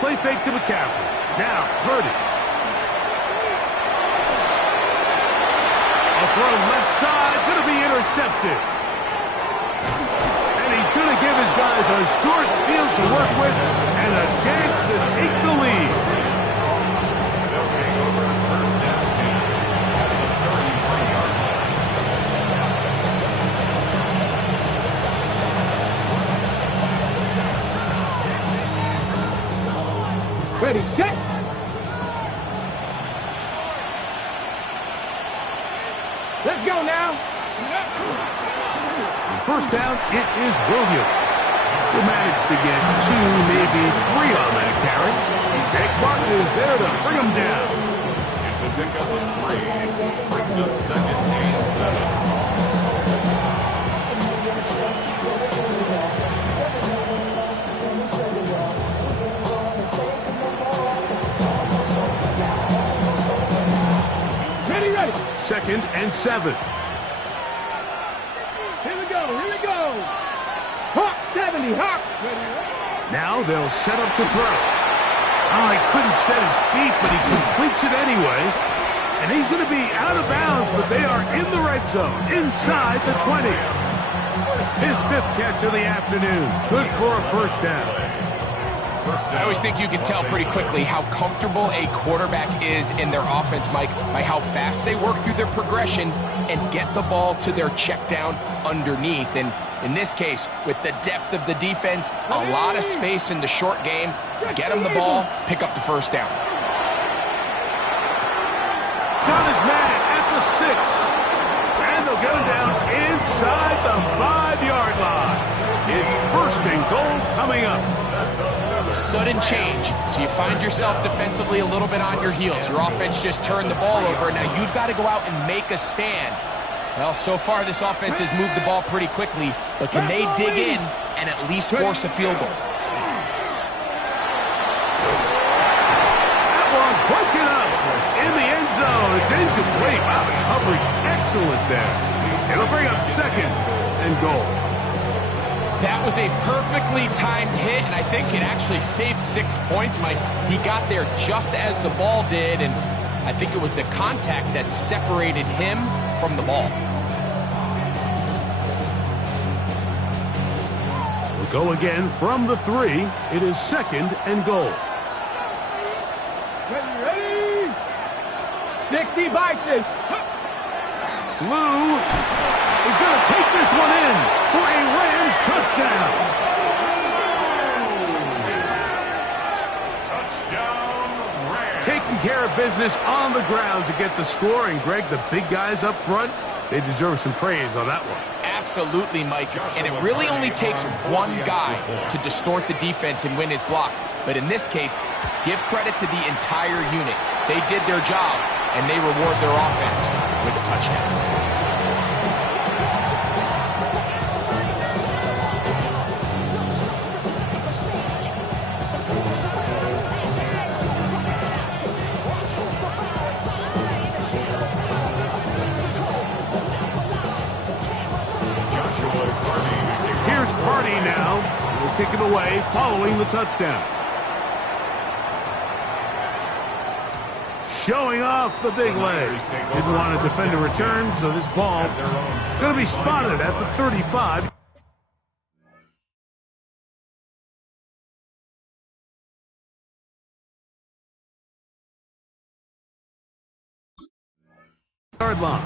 Play fake to McCaffrey. Now Purdy. throw left side, going to be intercepted. And he's going to give his guys a short field to work with and a chance to take the lead. They'll take over first down 10 at the 33-yard line. Ready, set. Let's go now. First down, it is Williams. Who managed to get 2, maybe 3 on that carry. Zach Martin is there to bring him down. It's a pickup of 3. Brings up second and 7. Ready, ready. Second and 7. Here we go, here we go. Hawk 70, Hawk. Now they'll set up to throw. Oh, he couldn't set his feet, but he completes it anyway. And he's going to be out of bounds, but they are in the red zone, inside the 20. His 5th catch of the afternoon. Good for a first down. I always think you can tell pretty quickly how comfortable a quarterback is in their offense, Mike, by how fast they work through their progression and get the ball to their check down underneath. And in this case, with the depth of the defense, a lot of space in the short game, get them the ball, pick up the first down. Got his man at the 6. And they'll get him down inside the 5-yard line. It's first and goal coming up. Sudden change, so you find yourself defensively a little bit on your heels. Your offense just turned the ball over. Now you've got to go out and make a stand. Well, so far this offense has moved the ball pretty quickly, but can they dig in and at least force a field goal? That one broken up in the end zone. It's incomplete. Wow, the coverage excellent there. It'll bring up second and goal. That was a perfectly timed hit, and I think it actually saved 6 points, Mike. He got there just as the ball did, and I think it was the contact that separated him from the ball. We'll go again from the 3. It is second and goal. Ready, ready. 60 Bison. Lou is going to take this one in for a Rams touchdown. Touchdown, Rams. Taking care of business on the ground to get the score. And, Greg, the big guys up front, they deserve some praise on that one. Absolutely, Mike. And it really only takes one guy to distort the defense and win his block. But in this case, give credit to the entire unit. They did their job, and they reward their offense with a touchdown. Here's Party now. We'll kick it away following the touchdown. Showing off the big leg. Didn't want to defend a return, so this ball going to be spotted at the 35. Yard line.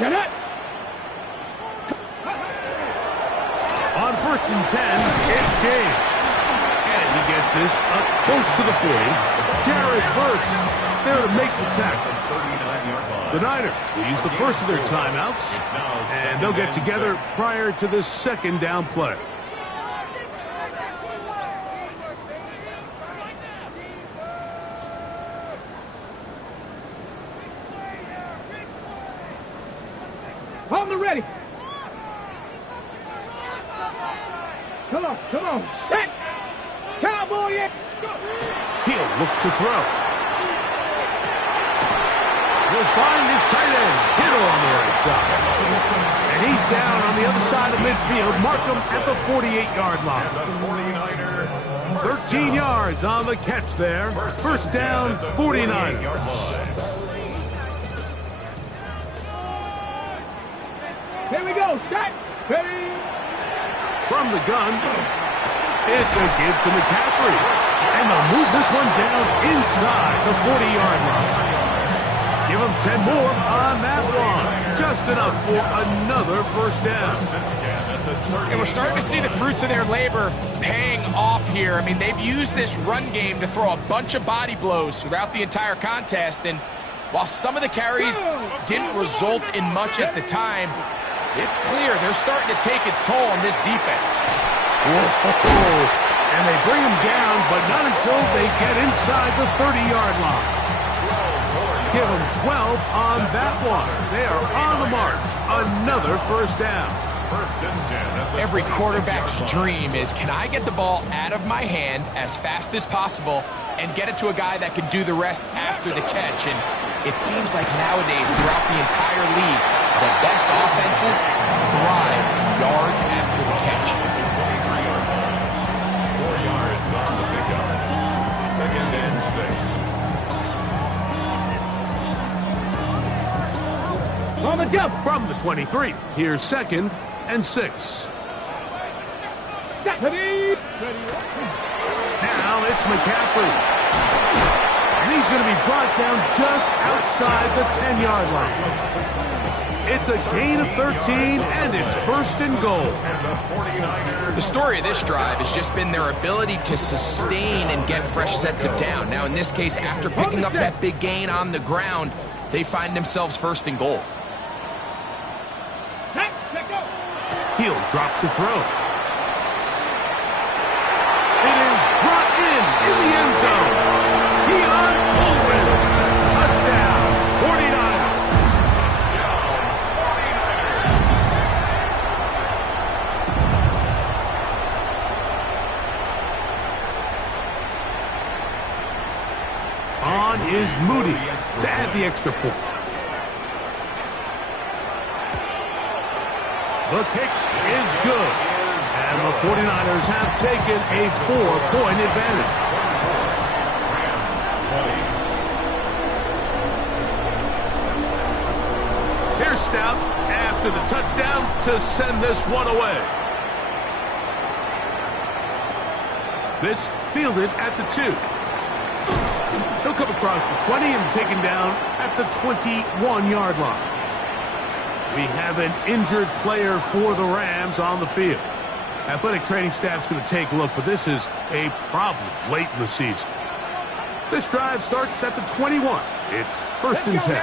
Get it. On 1st and 10, it's James. And he gets this up close to the 40. Jared Verse there to make the tackle. The Niners will use the first of their timeouts, and they'll get together prior to this second down play. On the ready. Come on, come on. Set. Cowboy. He'll look to throw. will find his tight end, Kittle, on the right side. And he's down on the other side of midfield. Mark him at the 48-yard line. 13 yards on the catch there. First down, 49ers. Here we go. Set. Ready. From the gun, it's a give to McCaffrey. And they'll move this one down inside the 40-yard line. Give him 10 more on that one. Just enough for another first down. And we're starting to see the fruits of their labor paying off here. I mean, they've used this run game to throw a bunch of body blows throughout the entire contest. And while some of the carries didn't result in much at the time, it's clear they're starting to take its toll on this defense. Whoa. And they bring him down, but not until they get inside the 30-yard line. Give them 12 on that one. They are on the march. Another first down. Every quarterback's dream is, can I get the ball out of my hand as fast as possible and get it to a guy that can do the rest after the catch? And it seems like nowadays, throughout the entire league, the best offenses thrive yards after the catch. 4 yards on the pickup. 2nd and 6. On the jump. From the 23, here's 2nd and 6. Ready. Now it's McCaffrey. And he's going to be brought down just outside the 10-yard line. It's a gain of 13, and it's 1st and goal. The story of this drive has just been their ability to sustain and get fresh sets of down. Now, in this case, after picking up that big gain on the ground, they find themselves 1st and goal. He'll drop to throw. It is brought in the end zone. Keon Coleman. Touchdown, 49ers. On is Moody to add the extra point. The kick is good. And the 49ers have taken a 4-point advantage. Here's Stout after the touchdown to send this one away. This fielded at the 2. He'll come across the 20 and taken down at the 21-yard line. We have an injured player for the Rams on the field. Athletic training staff's going to take a look, but this is a problem late in the season. This drive starts at the 21. It's 1st and 10.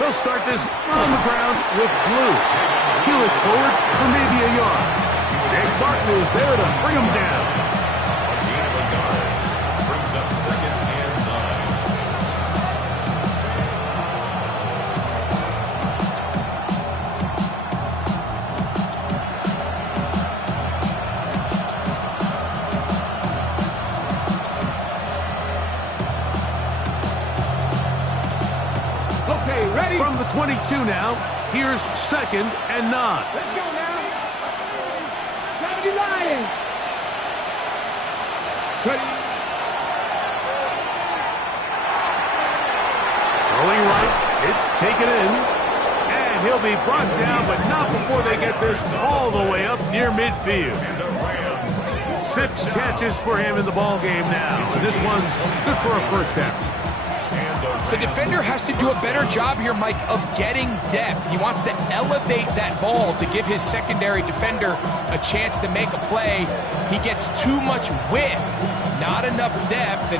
They'll start this on the ground with Blue. He'll look forward for maybe a yard. Nick Martin is there to bring him down. Brings up 2nd and 9. Okay, ready. From the 22 now, here's 2nd and 9. Let's go now. 70 Lions. Ready. Throwing right, it's taken in. And he'll be brought down, but not before they get this all the way up near midfield. 6 catches for him in the ball game now. And this one's good for a first down. The defender has to do a better job here, Mike, of getting depth. He wants to elevate that ball to give his secondary defender a chance to make a play. He gets too much width, not enough depth, and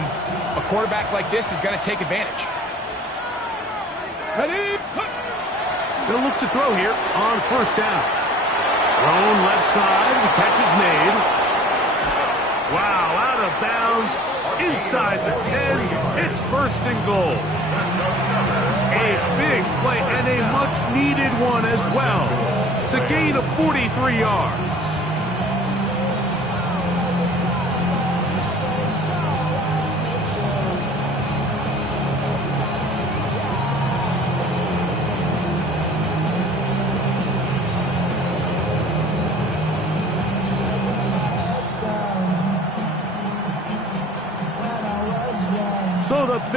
a quarterback like this is going to take advantage. Ready. They'll look to throw here on 1st down. Thrown left side, the catch is made. Wow, out of bounds. Inside the 10, it's 1st and goal. A big play and a much-needed one as well to gain of 43 yards.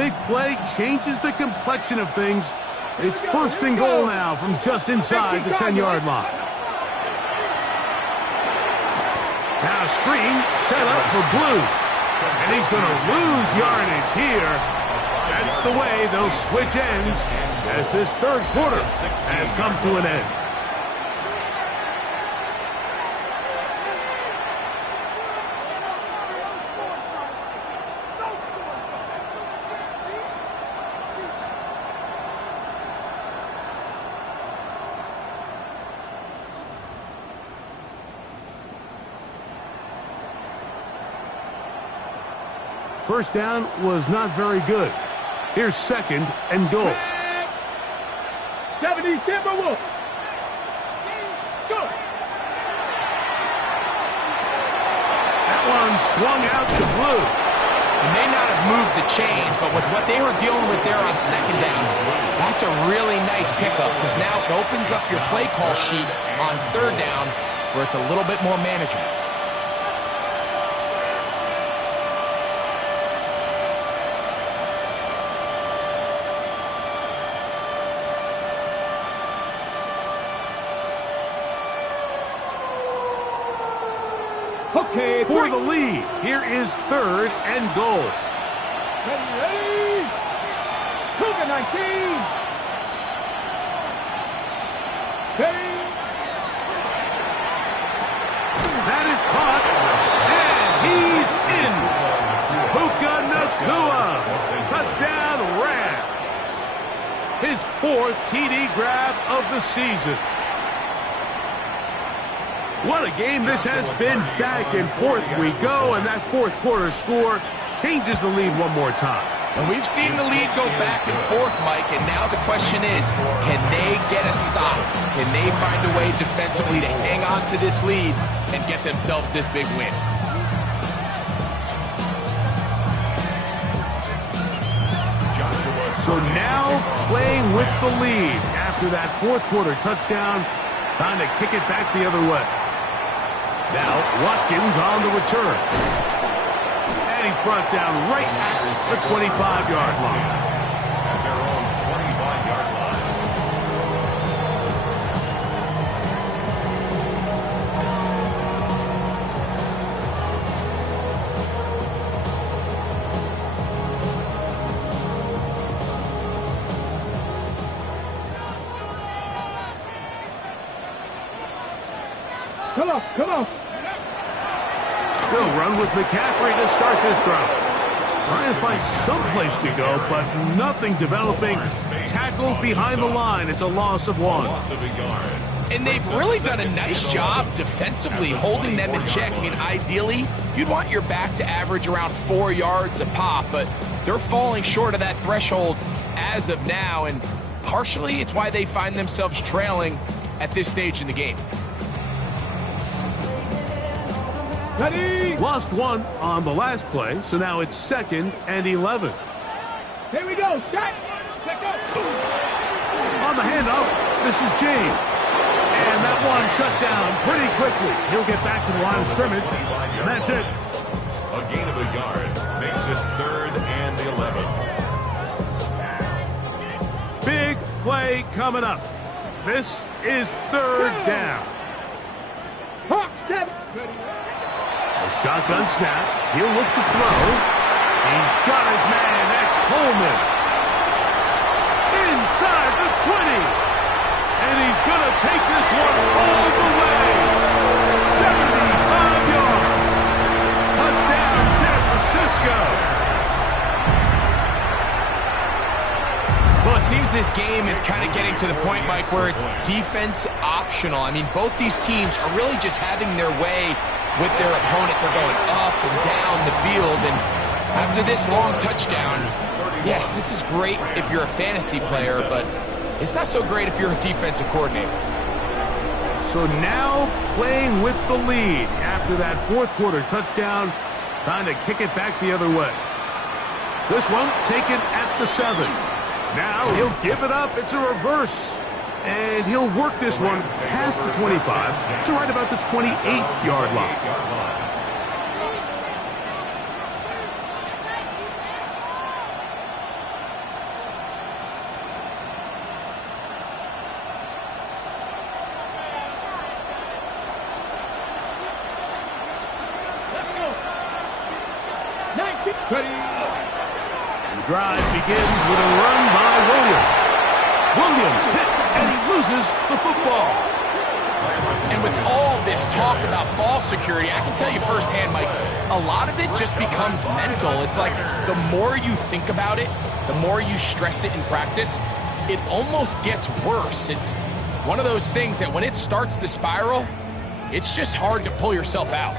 big play changes the complexion of things. It's first and goal now from just inside the 10-yard line. Now screen set up for Blues. And he's going to lose yardage here. That's the way they'll switch ends as this third quarter has come to an end. First down was not very good. Here's second and goal. 70 Timberwolves. Go. That one swung out to Blue. He may not have moved the chains, but with what they were dealing with there on second down, that's a really nice pickup because now it opens up your play call sheet on third down where it's a little bit more manageable. Okay, For the lead, here is third and goal. Ready? Cougar 19. Steady. That is caught, and he's in. Puka Nacua, touchdown Rams. His fourth TD grab of the season. What a game this has been. Back and forth we go, and that fourth quarter score changes the lead one more time. And we've seen the lead go back and forth, Mike, and now the question is, can they get a stop? Can they find a way defensively to hang on to this lead and get themselves this big win? So now playing with the lead after that fourth quarter touchdown, time to kick it back the other way. Now Watkins on the return. And he's brought down right at the 25-yard line. At their own 25-yard line. Come on, come on. They'll run with McCaffrey to start this drive. Trying to find some place to go, but nothing developing. Tackled behind the line. It's a loss of one. Loss of a yard. And they've really done a nice job defensively holding them in check. I mean, ideally, you'd want your back to average around 4 yards a pop, but they're falling short of that threshold as of now, and partially it's why they find themselves trailing at this stage in the game. Ready? Lost one on the last play, so now it's second and 11. Here we go. Shot. Let go. On the handoff, this is James. And that one shut down pretty quickly. He'll get back to the line of scrimmage, and that's it. A gain of a yard makes it third and 11. Big play coming up. This is third down. Hawk, step. A shotgun snap. He'll look to throw. He's got his man. That's Coleman. Inside the 20. And he's going to take this one all the way. 75 yards. Touchdown, San Francisco. Well, it seems this game is kind of getting to the point, Mike, where it's defense optional. I mean, both these teams are really just having their way with their opponent. They're going up and down the field, and after this long touchdown, yes, this is great if you're a fantasy player, but it's not so great if you're a defensive coordinator. So now playing with the lead after that fourth quarter touchdown, time to kick it back the other way. This one taken at the 7. Now he'll give it up. It's a reverse. And he'll work this one past the 25 to right about the 28-yard line. Ready. The drive begins with a run by Williams. Williams hit, and he loses the football. And with all this talk about ball security, I can tell you firsthand, Mike, a lot of it just becomes mental. It's like the more you think about it, the more you stress it in practice, it almost gets worse. It's one of those things that when it starts to spiral, it's just hard to pull yourself out.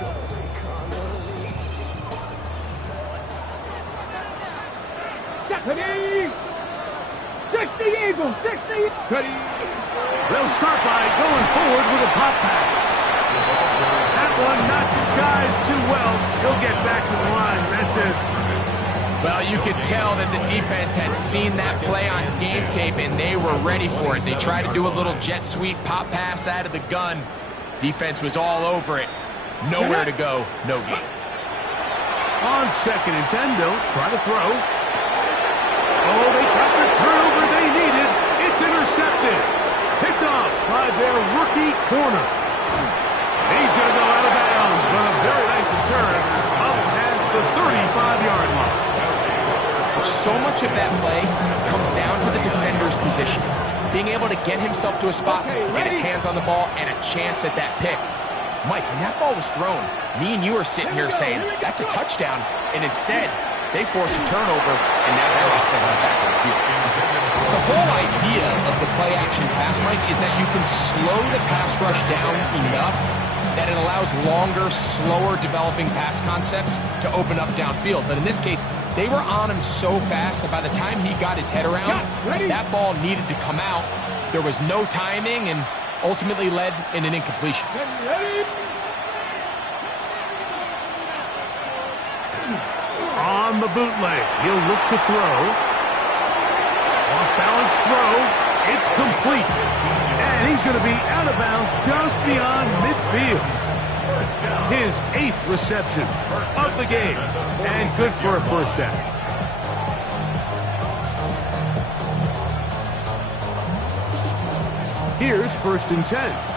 Ready. 60 Eagles, 60. Ready. They'll start by going forward with a pop pass. That one not disguised too well. He'll get back to the line. That's it. Well, you could tell that the defense had seen that play on game tape, and they were ready for it. They tried to do a little jet sweep pop pass out of the gun. Defense was all over it. Nowhere to go, no gain. On 2nd and 10, they'll try to throw. Oh, they got the turnover they needed. It's intercepted. Picked off by their rookie corner. He's going to go out of bounds, but a very nice return up past the 35-yard line. So much of that play comes down to the defender's position. Being able to get himself to a spot to get his hands on the ball and a chance at that pick. Mike, when that ball was thrown, me and you are sitting here saying, that's a touchdown. And instead, they force a turnover, and now their offense is back on the field. The whole idea of the play-action pass, Mike, is that you can slow the pass rush down enough that it allows longer, slower developing pass concepts to open up downfield. But in this case, they were on him so fast that by the time he got his head around, that ball needed to come out. There was no timing and ultimately led in an incompletion. On the bootleg, he'll look to throw. Off-balance throw. It's complete. And he's going to be out of bounds just beyond midfield. His 8th reception of the game. And good for a first down. Here's 1st and 10.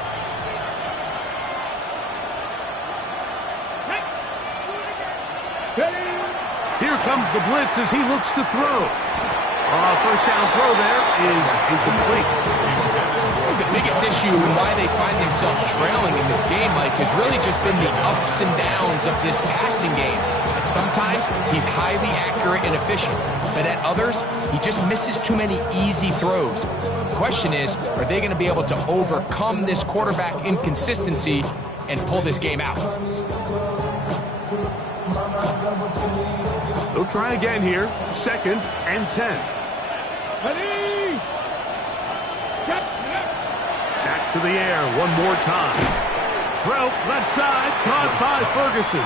Here comes the blitz as he looks to throw. First down throw there is incomplete. The biggest issue and why they find themselves trailing in this game, Mike, has really just been the ups and downs of this passing game. At sometimes, he's highly accurate and efficient, but at others, he just misses too many easy throws. The question is, are they going to be able to overcome this quarterback inconsistency and pull this game out? They'll try again here. 2nd and 10. Ready. Back to the air one more time. Throw left side, caught by Ferguson.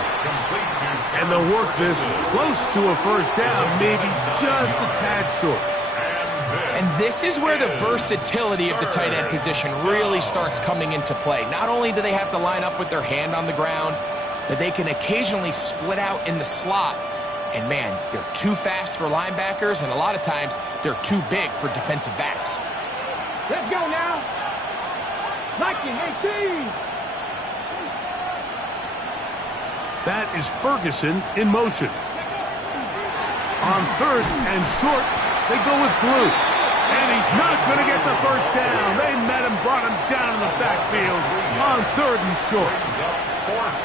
And they'll work this close to a first down, maybe just a tad short. And this is where the versatility of the tight end position really starts coming into play. Not only do they have to line up with their hand on the ground, but they can occasionally split out in the slot. And man, they're too fast for linebackers, and a lot of times they're too big for defensive backs. Let's go now. Nike 18. That is Ferguson in motion. On 3rd and short, they go with Blue. And he's not going to get the first down. They met him, brought him down in the backfield on 3rd and short.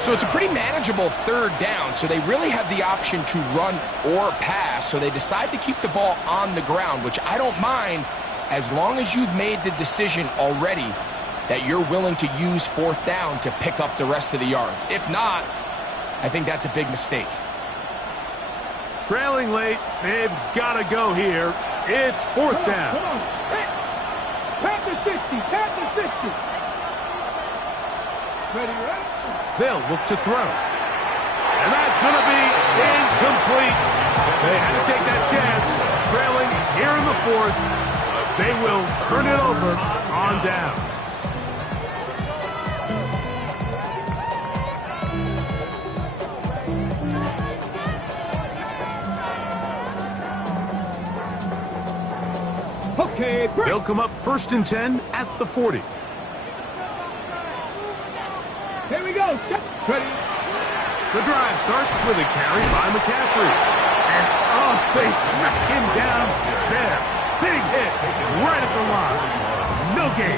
So it's a pretty manageable 3rd down, so they really have the option to run or pass, so they decide to keep the ball on the ground, which I don't mind as long as you've made the decision already that you're willing to use 4th down to pick up the rest of the yards. If not, I think that's a big mistake. Trailing late, they've got to go here. It's 4th down. Come on. Pat the 60. Pat the 60. Ready, right? They'll look to throw. And that's going to be incomplete. They had to take that chance. Trailing here in the 4th. They will turn it over on down. Okay, break. They'll come up 1st and 10 at the 40. Here we go. Ready. The drive starts with a carry by McCaffrey. And, oh, they smack him down there. Big hit right at the line. No gain.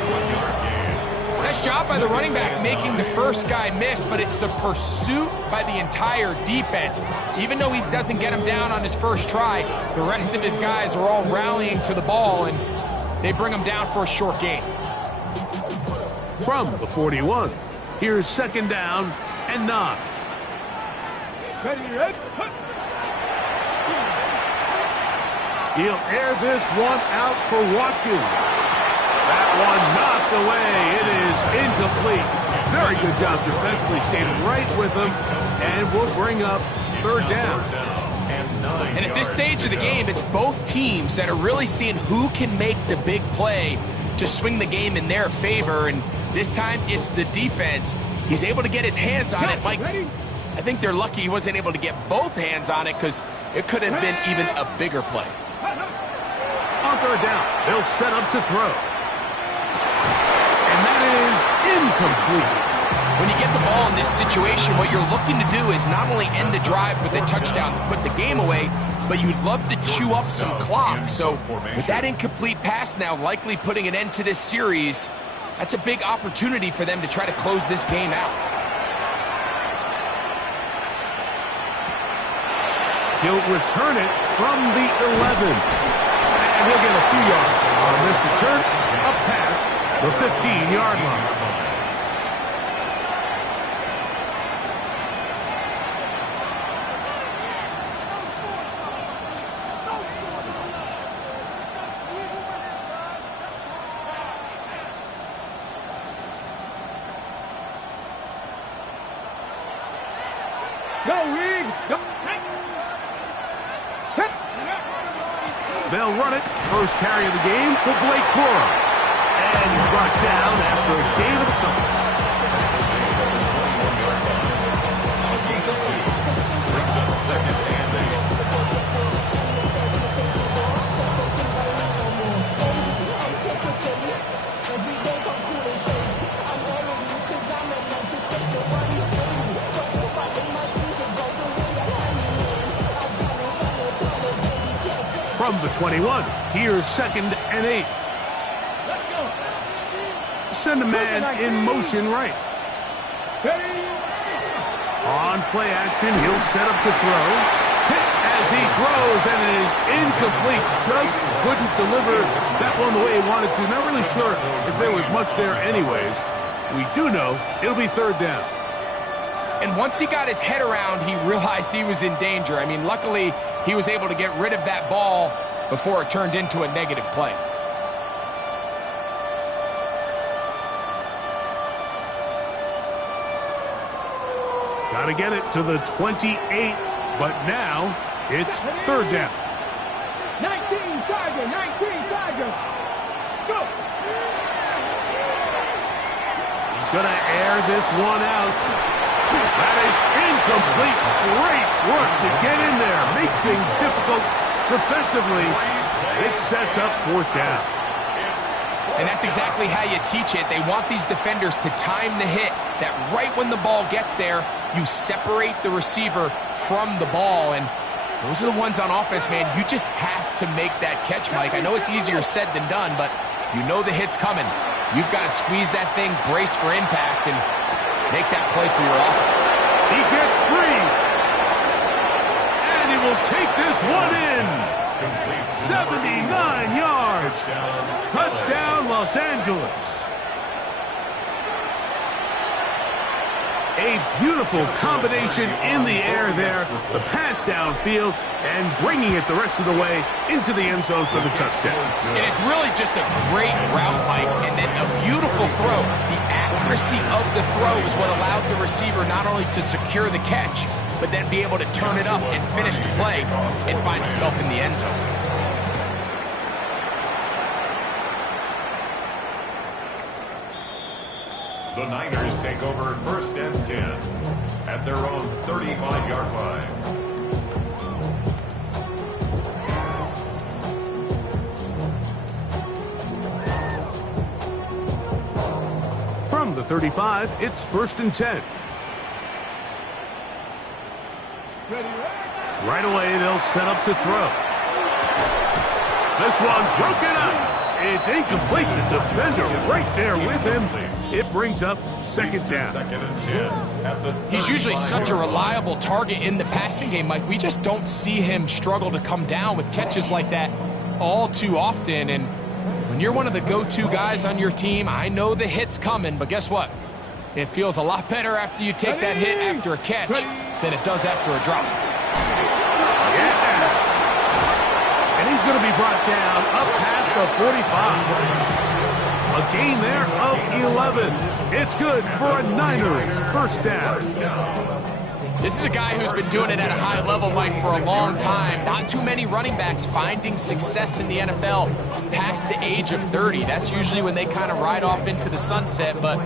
Nice job by the running back making the first guy miss, but it's the pursuit by the entire defense. Even though he doesn't get him down on his first try, the rest of his guys are all rallying to the ball, and they bring him down for a short gain. From the 41, here's 2nd down and 9. He'll air this one out for Watkins. That one knocked away. It is incomplete. Very good job defensively. Stayed right with him, and will bring up 3rd down. And at this stage of the game, it's both teams that are really seeing who can make the big play to swing the game in their favor, and this time it's the defense. He's able to get his hands on it. Mike, I think they're lucky he wasn't able to get both hands on it, because it could have been even a bigger play. On 3rd down, they'll set up to throw. And that is incomplete. When you get the ball in this situation, what you're looking to do is not only end the drive with a touchdown to put the game away, but you'd love to chew up some clock. So with that incomplete pass now likely putting an end to this series, that's a big opportunity for them to try to close this game out. He'll return it from the 11. And he'll get a few yards on this return up past the 15-yard line. They'll run it. First carry of the game for Blake Corum. And he's brought down after a gain of a couple. Brings up 2nd and 8. From the 21, here's 2nd and 8. Send a man in motion right. On play action, he'll set up to throw. Hit as he throws, and it is incomplete. Just couldn't deliver that one the way he wanted to. Not really sure if there was much there anyways. We do know it'll be 3rd down. And once he got his head around, he realized he was in danger. I mean, luckily, he was able to get rid of that ball before it turned into a negative play. Got to get it to the 28, but now it's 3rd down. 19 Tigers, 19 Tigers. Let's go. He's going to air this one out. That is incomplete. Great work to get in there. Make things difficult defensively. It sets up 4th down. And that's exactly how you teach it. They want these defenders to time the hit, that right when the ball gets there, you separate the receiver from the ball. And those are the ones on offense, man. You just have to make that catch, Mike. I know it's easier said than done, but you know the hit's coming. You've got to squeeze that thing, brace for impact, and make that play for your offense. He gets free. And he will take this one in. 79 yards. Touchdown, Los Angeles. A beautiful combination in the air there. The pass downfield and bringing it the rest of the way into the end zone for the touchdown. And it's really just a great route, Mike, and then a beautiful throw. The accuracy of the throw is what allowed the receiver not only to secure the catch, but then be able to turn it up and finish the play and find himself in the end zone. The Niners take over 1st and 10 at their own 35-yard line. From the 35, it's 1st and 10. Right away, they'll set up to throw. This one broken up. It's incomplete. The defender right there with him. It brings up second down. He's usually such a reliable target in the passing game, Mike. We just don't see him struggle to come down with catches like that all too often. And when you're one of the go-to guys on your team, I know the hit's coming, but guess what? It feels a lot better after you take that hit after a catch than it does after a drop. Yeah. And he's going to be brought down up past the 45. A gain there of 11. It's good for a Niners first down. This is a guy who's been doing it at a high level, Mike, for a long time. Not too many running backs finding success in the NFL past the age of 30. That's usually when they kind of ride off into the sunset, but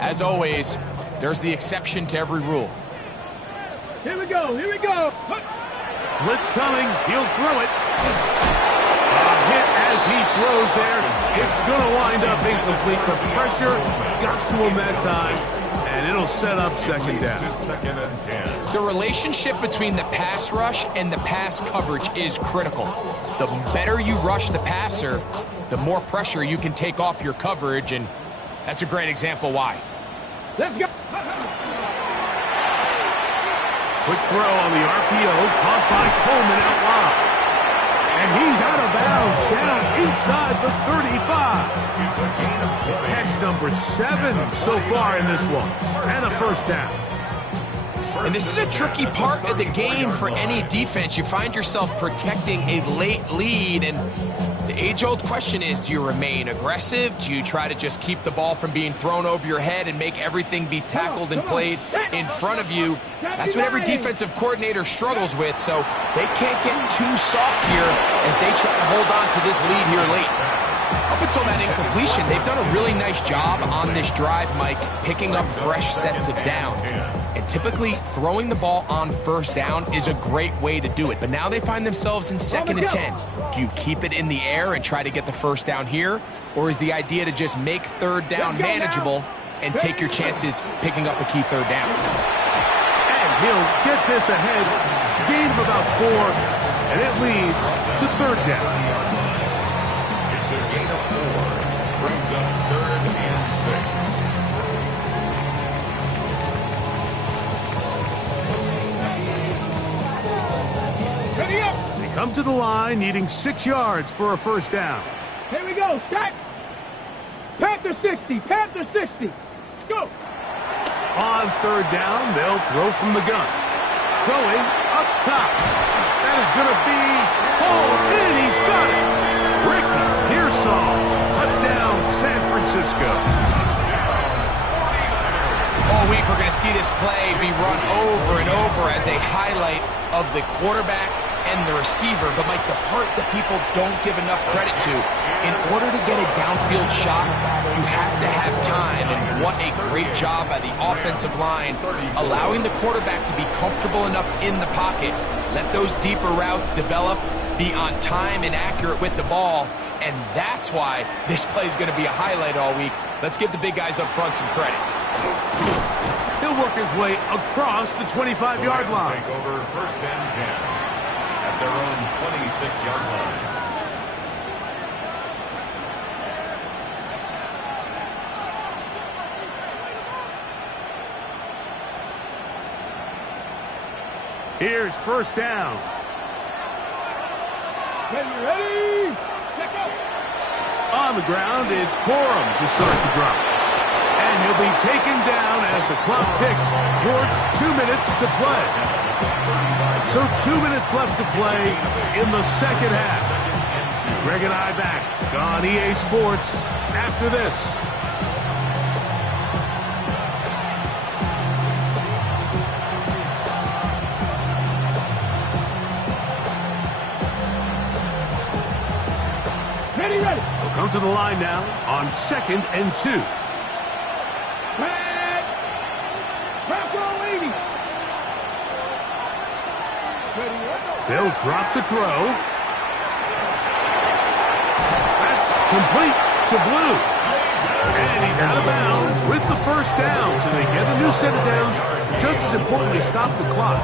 as always, there's the exception to every rule. Here we go, here we go. Blitz coming, he'll throw it. A hit as he throws there. It's going to wind up incomplete. The pressure got to him that time, and it'll set up second down. The relationship between the pass rush and the pass coverage is critical. The better you rush the passer, the more pressure you can take off your coverage, and that's a great example why. Let's go. Quick throw on the RPO, caught by Coleman out wide. And he's out of bounds, down inside the 35. Catch number 7 so far in this one, and a first down. And this is a tricky part of the game for any defense. You find yourself protecting a late lead, and the age-old question is, do you remain aggressive? Do you try to just keep the ball from being thrown over your head and make everything be tackled and played in front of you? That's what every defensive coordinator struggles with, so they can't get too soft here as they try to hold on to this lead here late. Up until that incompletion, they've done a really nice job on this drive, Mike, picking up fresh sets of downs. And typically, throwing the ball on first down is a great way to do it. But now they find themselves in 2nd and 10. Do you keep it in the air and try to get the first down here? Or is the idea to just make third down manageable and take your chances picking up a key third down? And he'll get this ahead. Gain of about 4, and it leads to third down. It's a gain of 4. Brings up 3rd and 6. Ready up. They come to the line needing 6 yards for a first down. Here we go. Set. Panther 60. Panther 60. Let's go. On third down, they'll throw from the gun. Going up top. That is going to be hauled in. He's got it. Ricky Pearsall. Touchdown, San Francisco. All week we're going to see this play be run over and over as a highlight of the quarterback and the receiver. But, Mike, the part that people don't give enough credit to, in order to get a downfield shot, you have to have time. And what a great job by the offensive line, allowing the quarterback to be comfortable enough in the pocket, let those deeper routes develop, be on time and accurate with the ball. And that's why this play is going to be a highlight all week. Let's give the big guys up front some credit. He'll work his way across the 25-yard line. Take over 1st and 10 at their own 26-yard line. Here's first down. Ready. Check out. On the ground, it's Corum to start the drop. And he'll be taken down as the clock ticks towards 2 minutes to play. So 2 minutes left to play in the second half. Greg and I back on EA Sports after this. Ready. They'll come to the line now on 2nd and 2. Red. Panther 80. Ready. They'll drop to throw. That's complete to Blue. And he's out of bounds with the first down. So they get a new set of downs just as importantly, stop the clock.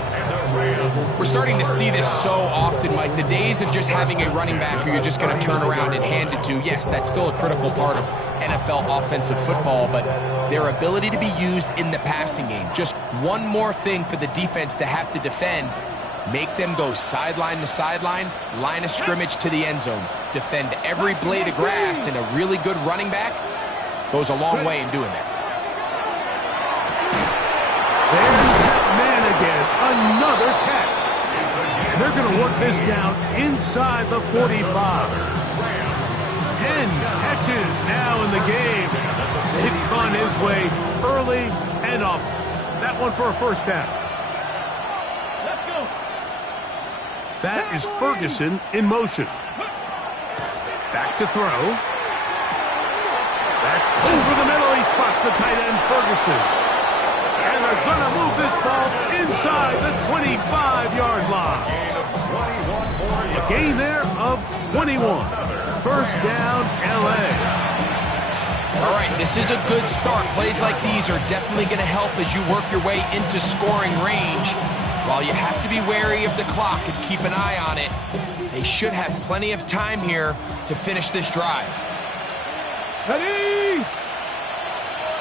We're starting to see this so often, Mike. The days of just having a running back who you're just going to turn around and hand it to, yes, that's still a critical part of NFL offensive football, but their ability to be used in the passing game, just one more thing for the defense to have to defend, make them go sideline to sideline, line of scrimmage to the end zone, defend every blade of grass, and a really good running back goes a long way in doing that. There's that man again, another catch. And they're going to work this down inside the 45. 10 catches now in the game. They've gone his way early and often. That one for a first down. Let's go. That is Ferguson in motion. Back to throw. That's over the middle. He spots the tight end, Ferguson. And they're going to move this ball inside the 25-yard line. A gain there of 21. First down, L.A. All right, this is a good start. Plays like these are definitely going to help as you work your way into scoring range. While you have to be wary of the clock and keep an eye on it, they should have plenty of time here to finish this drive. Ready?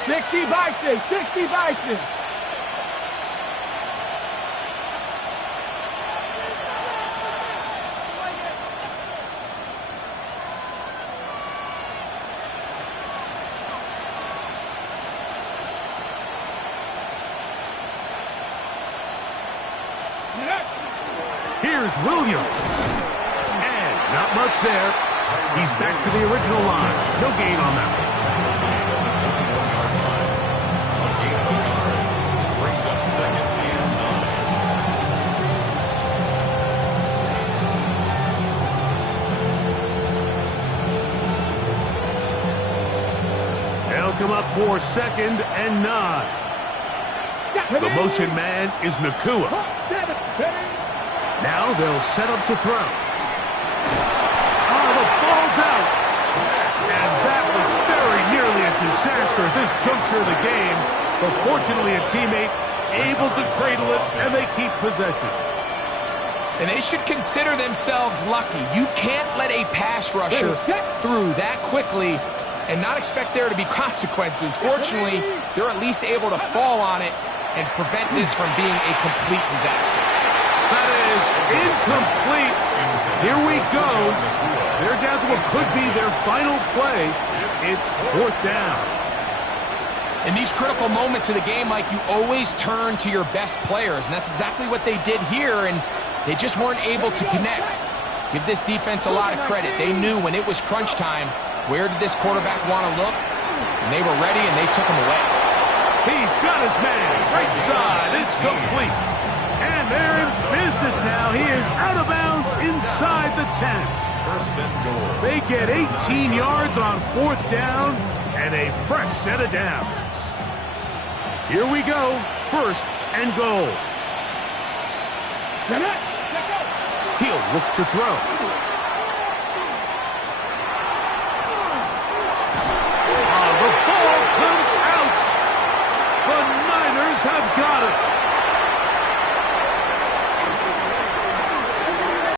60 Bison, 60 Bison. Here's Williams. And not much there. He's back to the original line. No gain on that one. Brings up second and 9. They'll come up for second and 9. The motion man is Nakua. Now they'll set up to throw. Oh, the ball's out. And that was very nearly a disaster at this juncture of the game. But fortunately, a teammate able to cradle it, and they keep possession. And they should consider themselves lucky. You can't let a pass rusher through that quickly and not expect there to be consequences. Fortunately, they're at least able to fall on it and prevent this from being a complete disaster. That is incomplete. Here we go. They're down to what could be their final play. It's fourth down. In these critical moments of the game, Mike, you always turn to your best players, and that's exactly what they did here, and they just weren't able to connect. Give this defense a lot of credit. They knew when it was crunch time, where did this quarterback want to look, and they were ready, and they took him away. He's got his man. Right side. It's complete. And they're in business now. He is out of bounds inside the 10. first and goal. They get 18 yards on fourth down and a fresh set of downs. Here we go. First and goal. He'll look to throw. The ball comes out. The Niners have got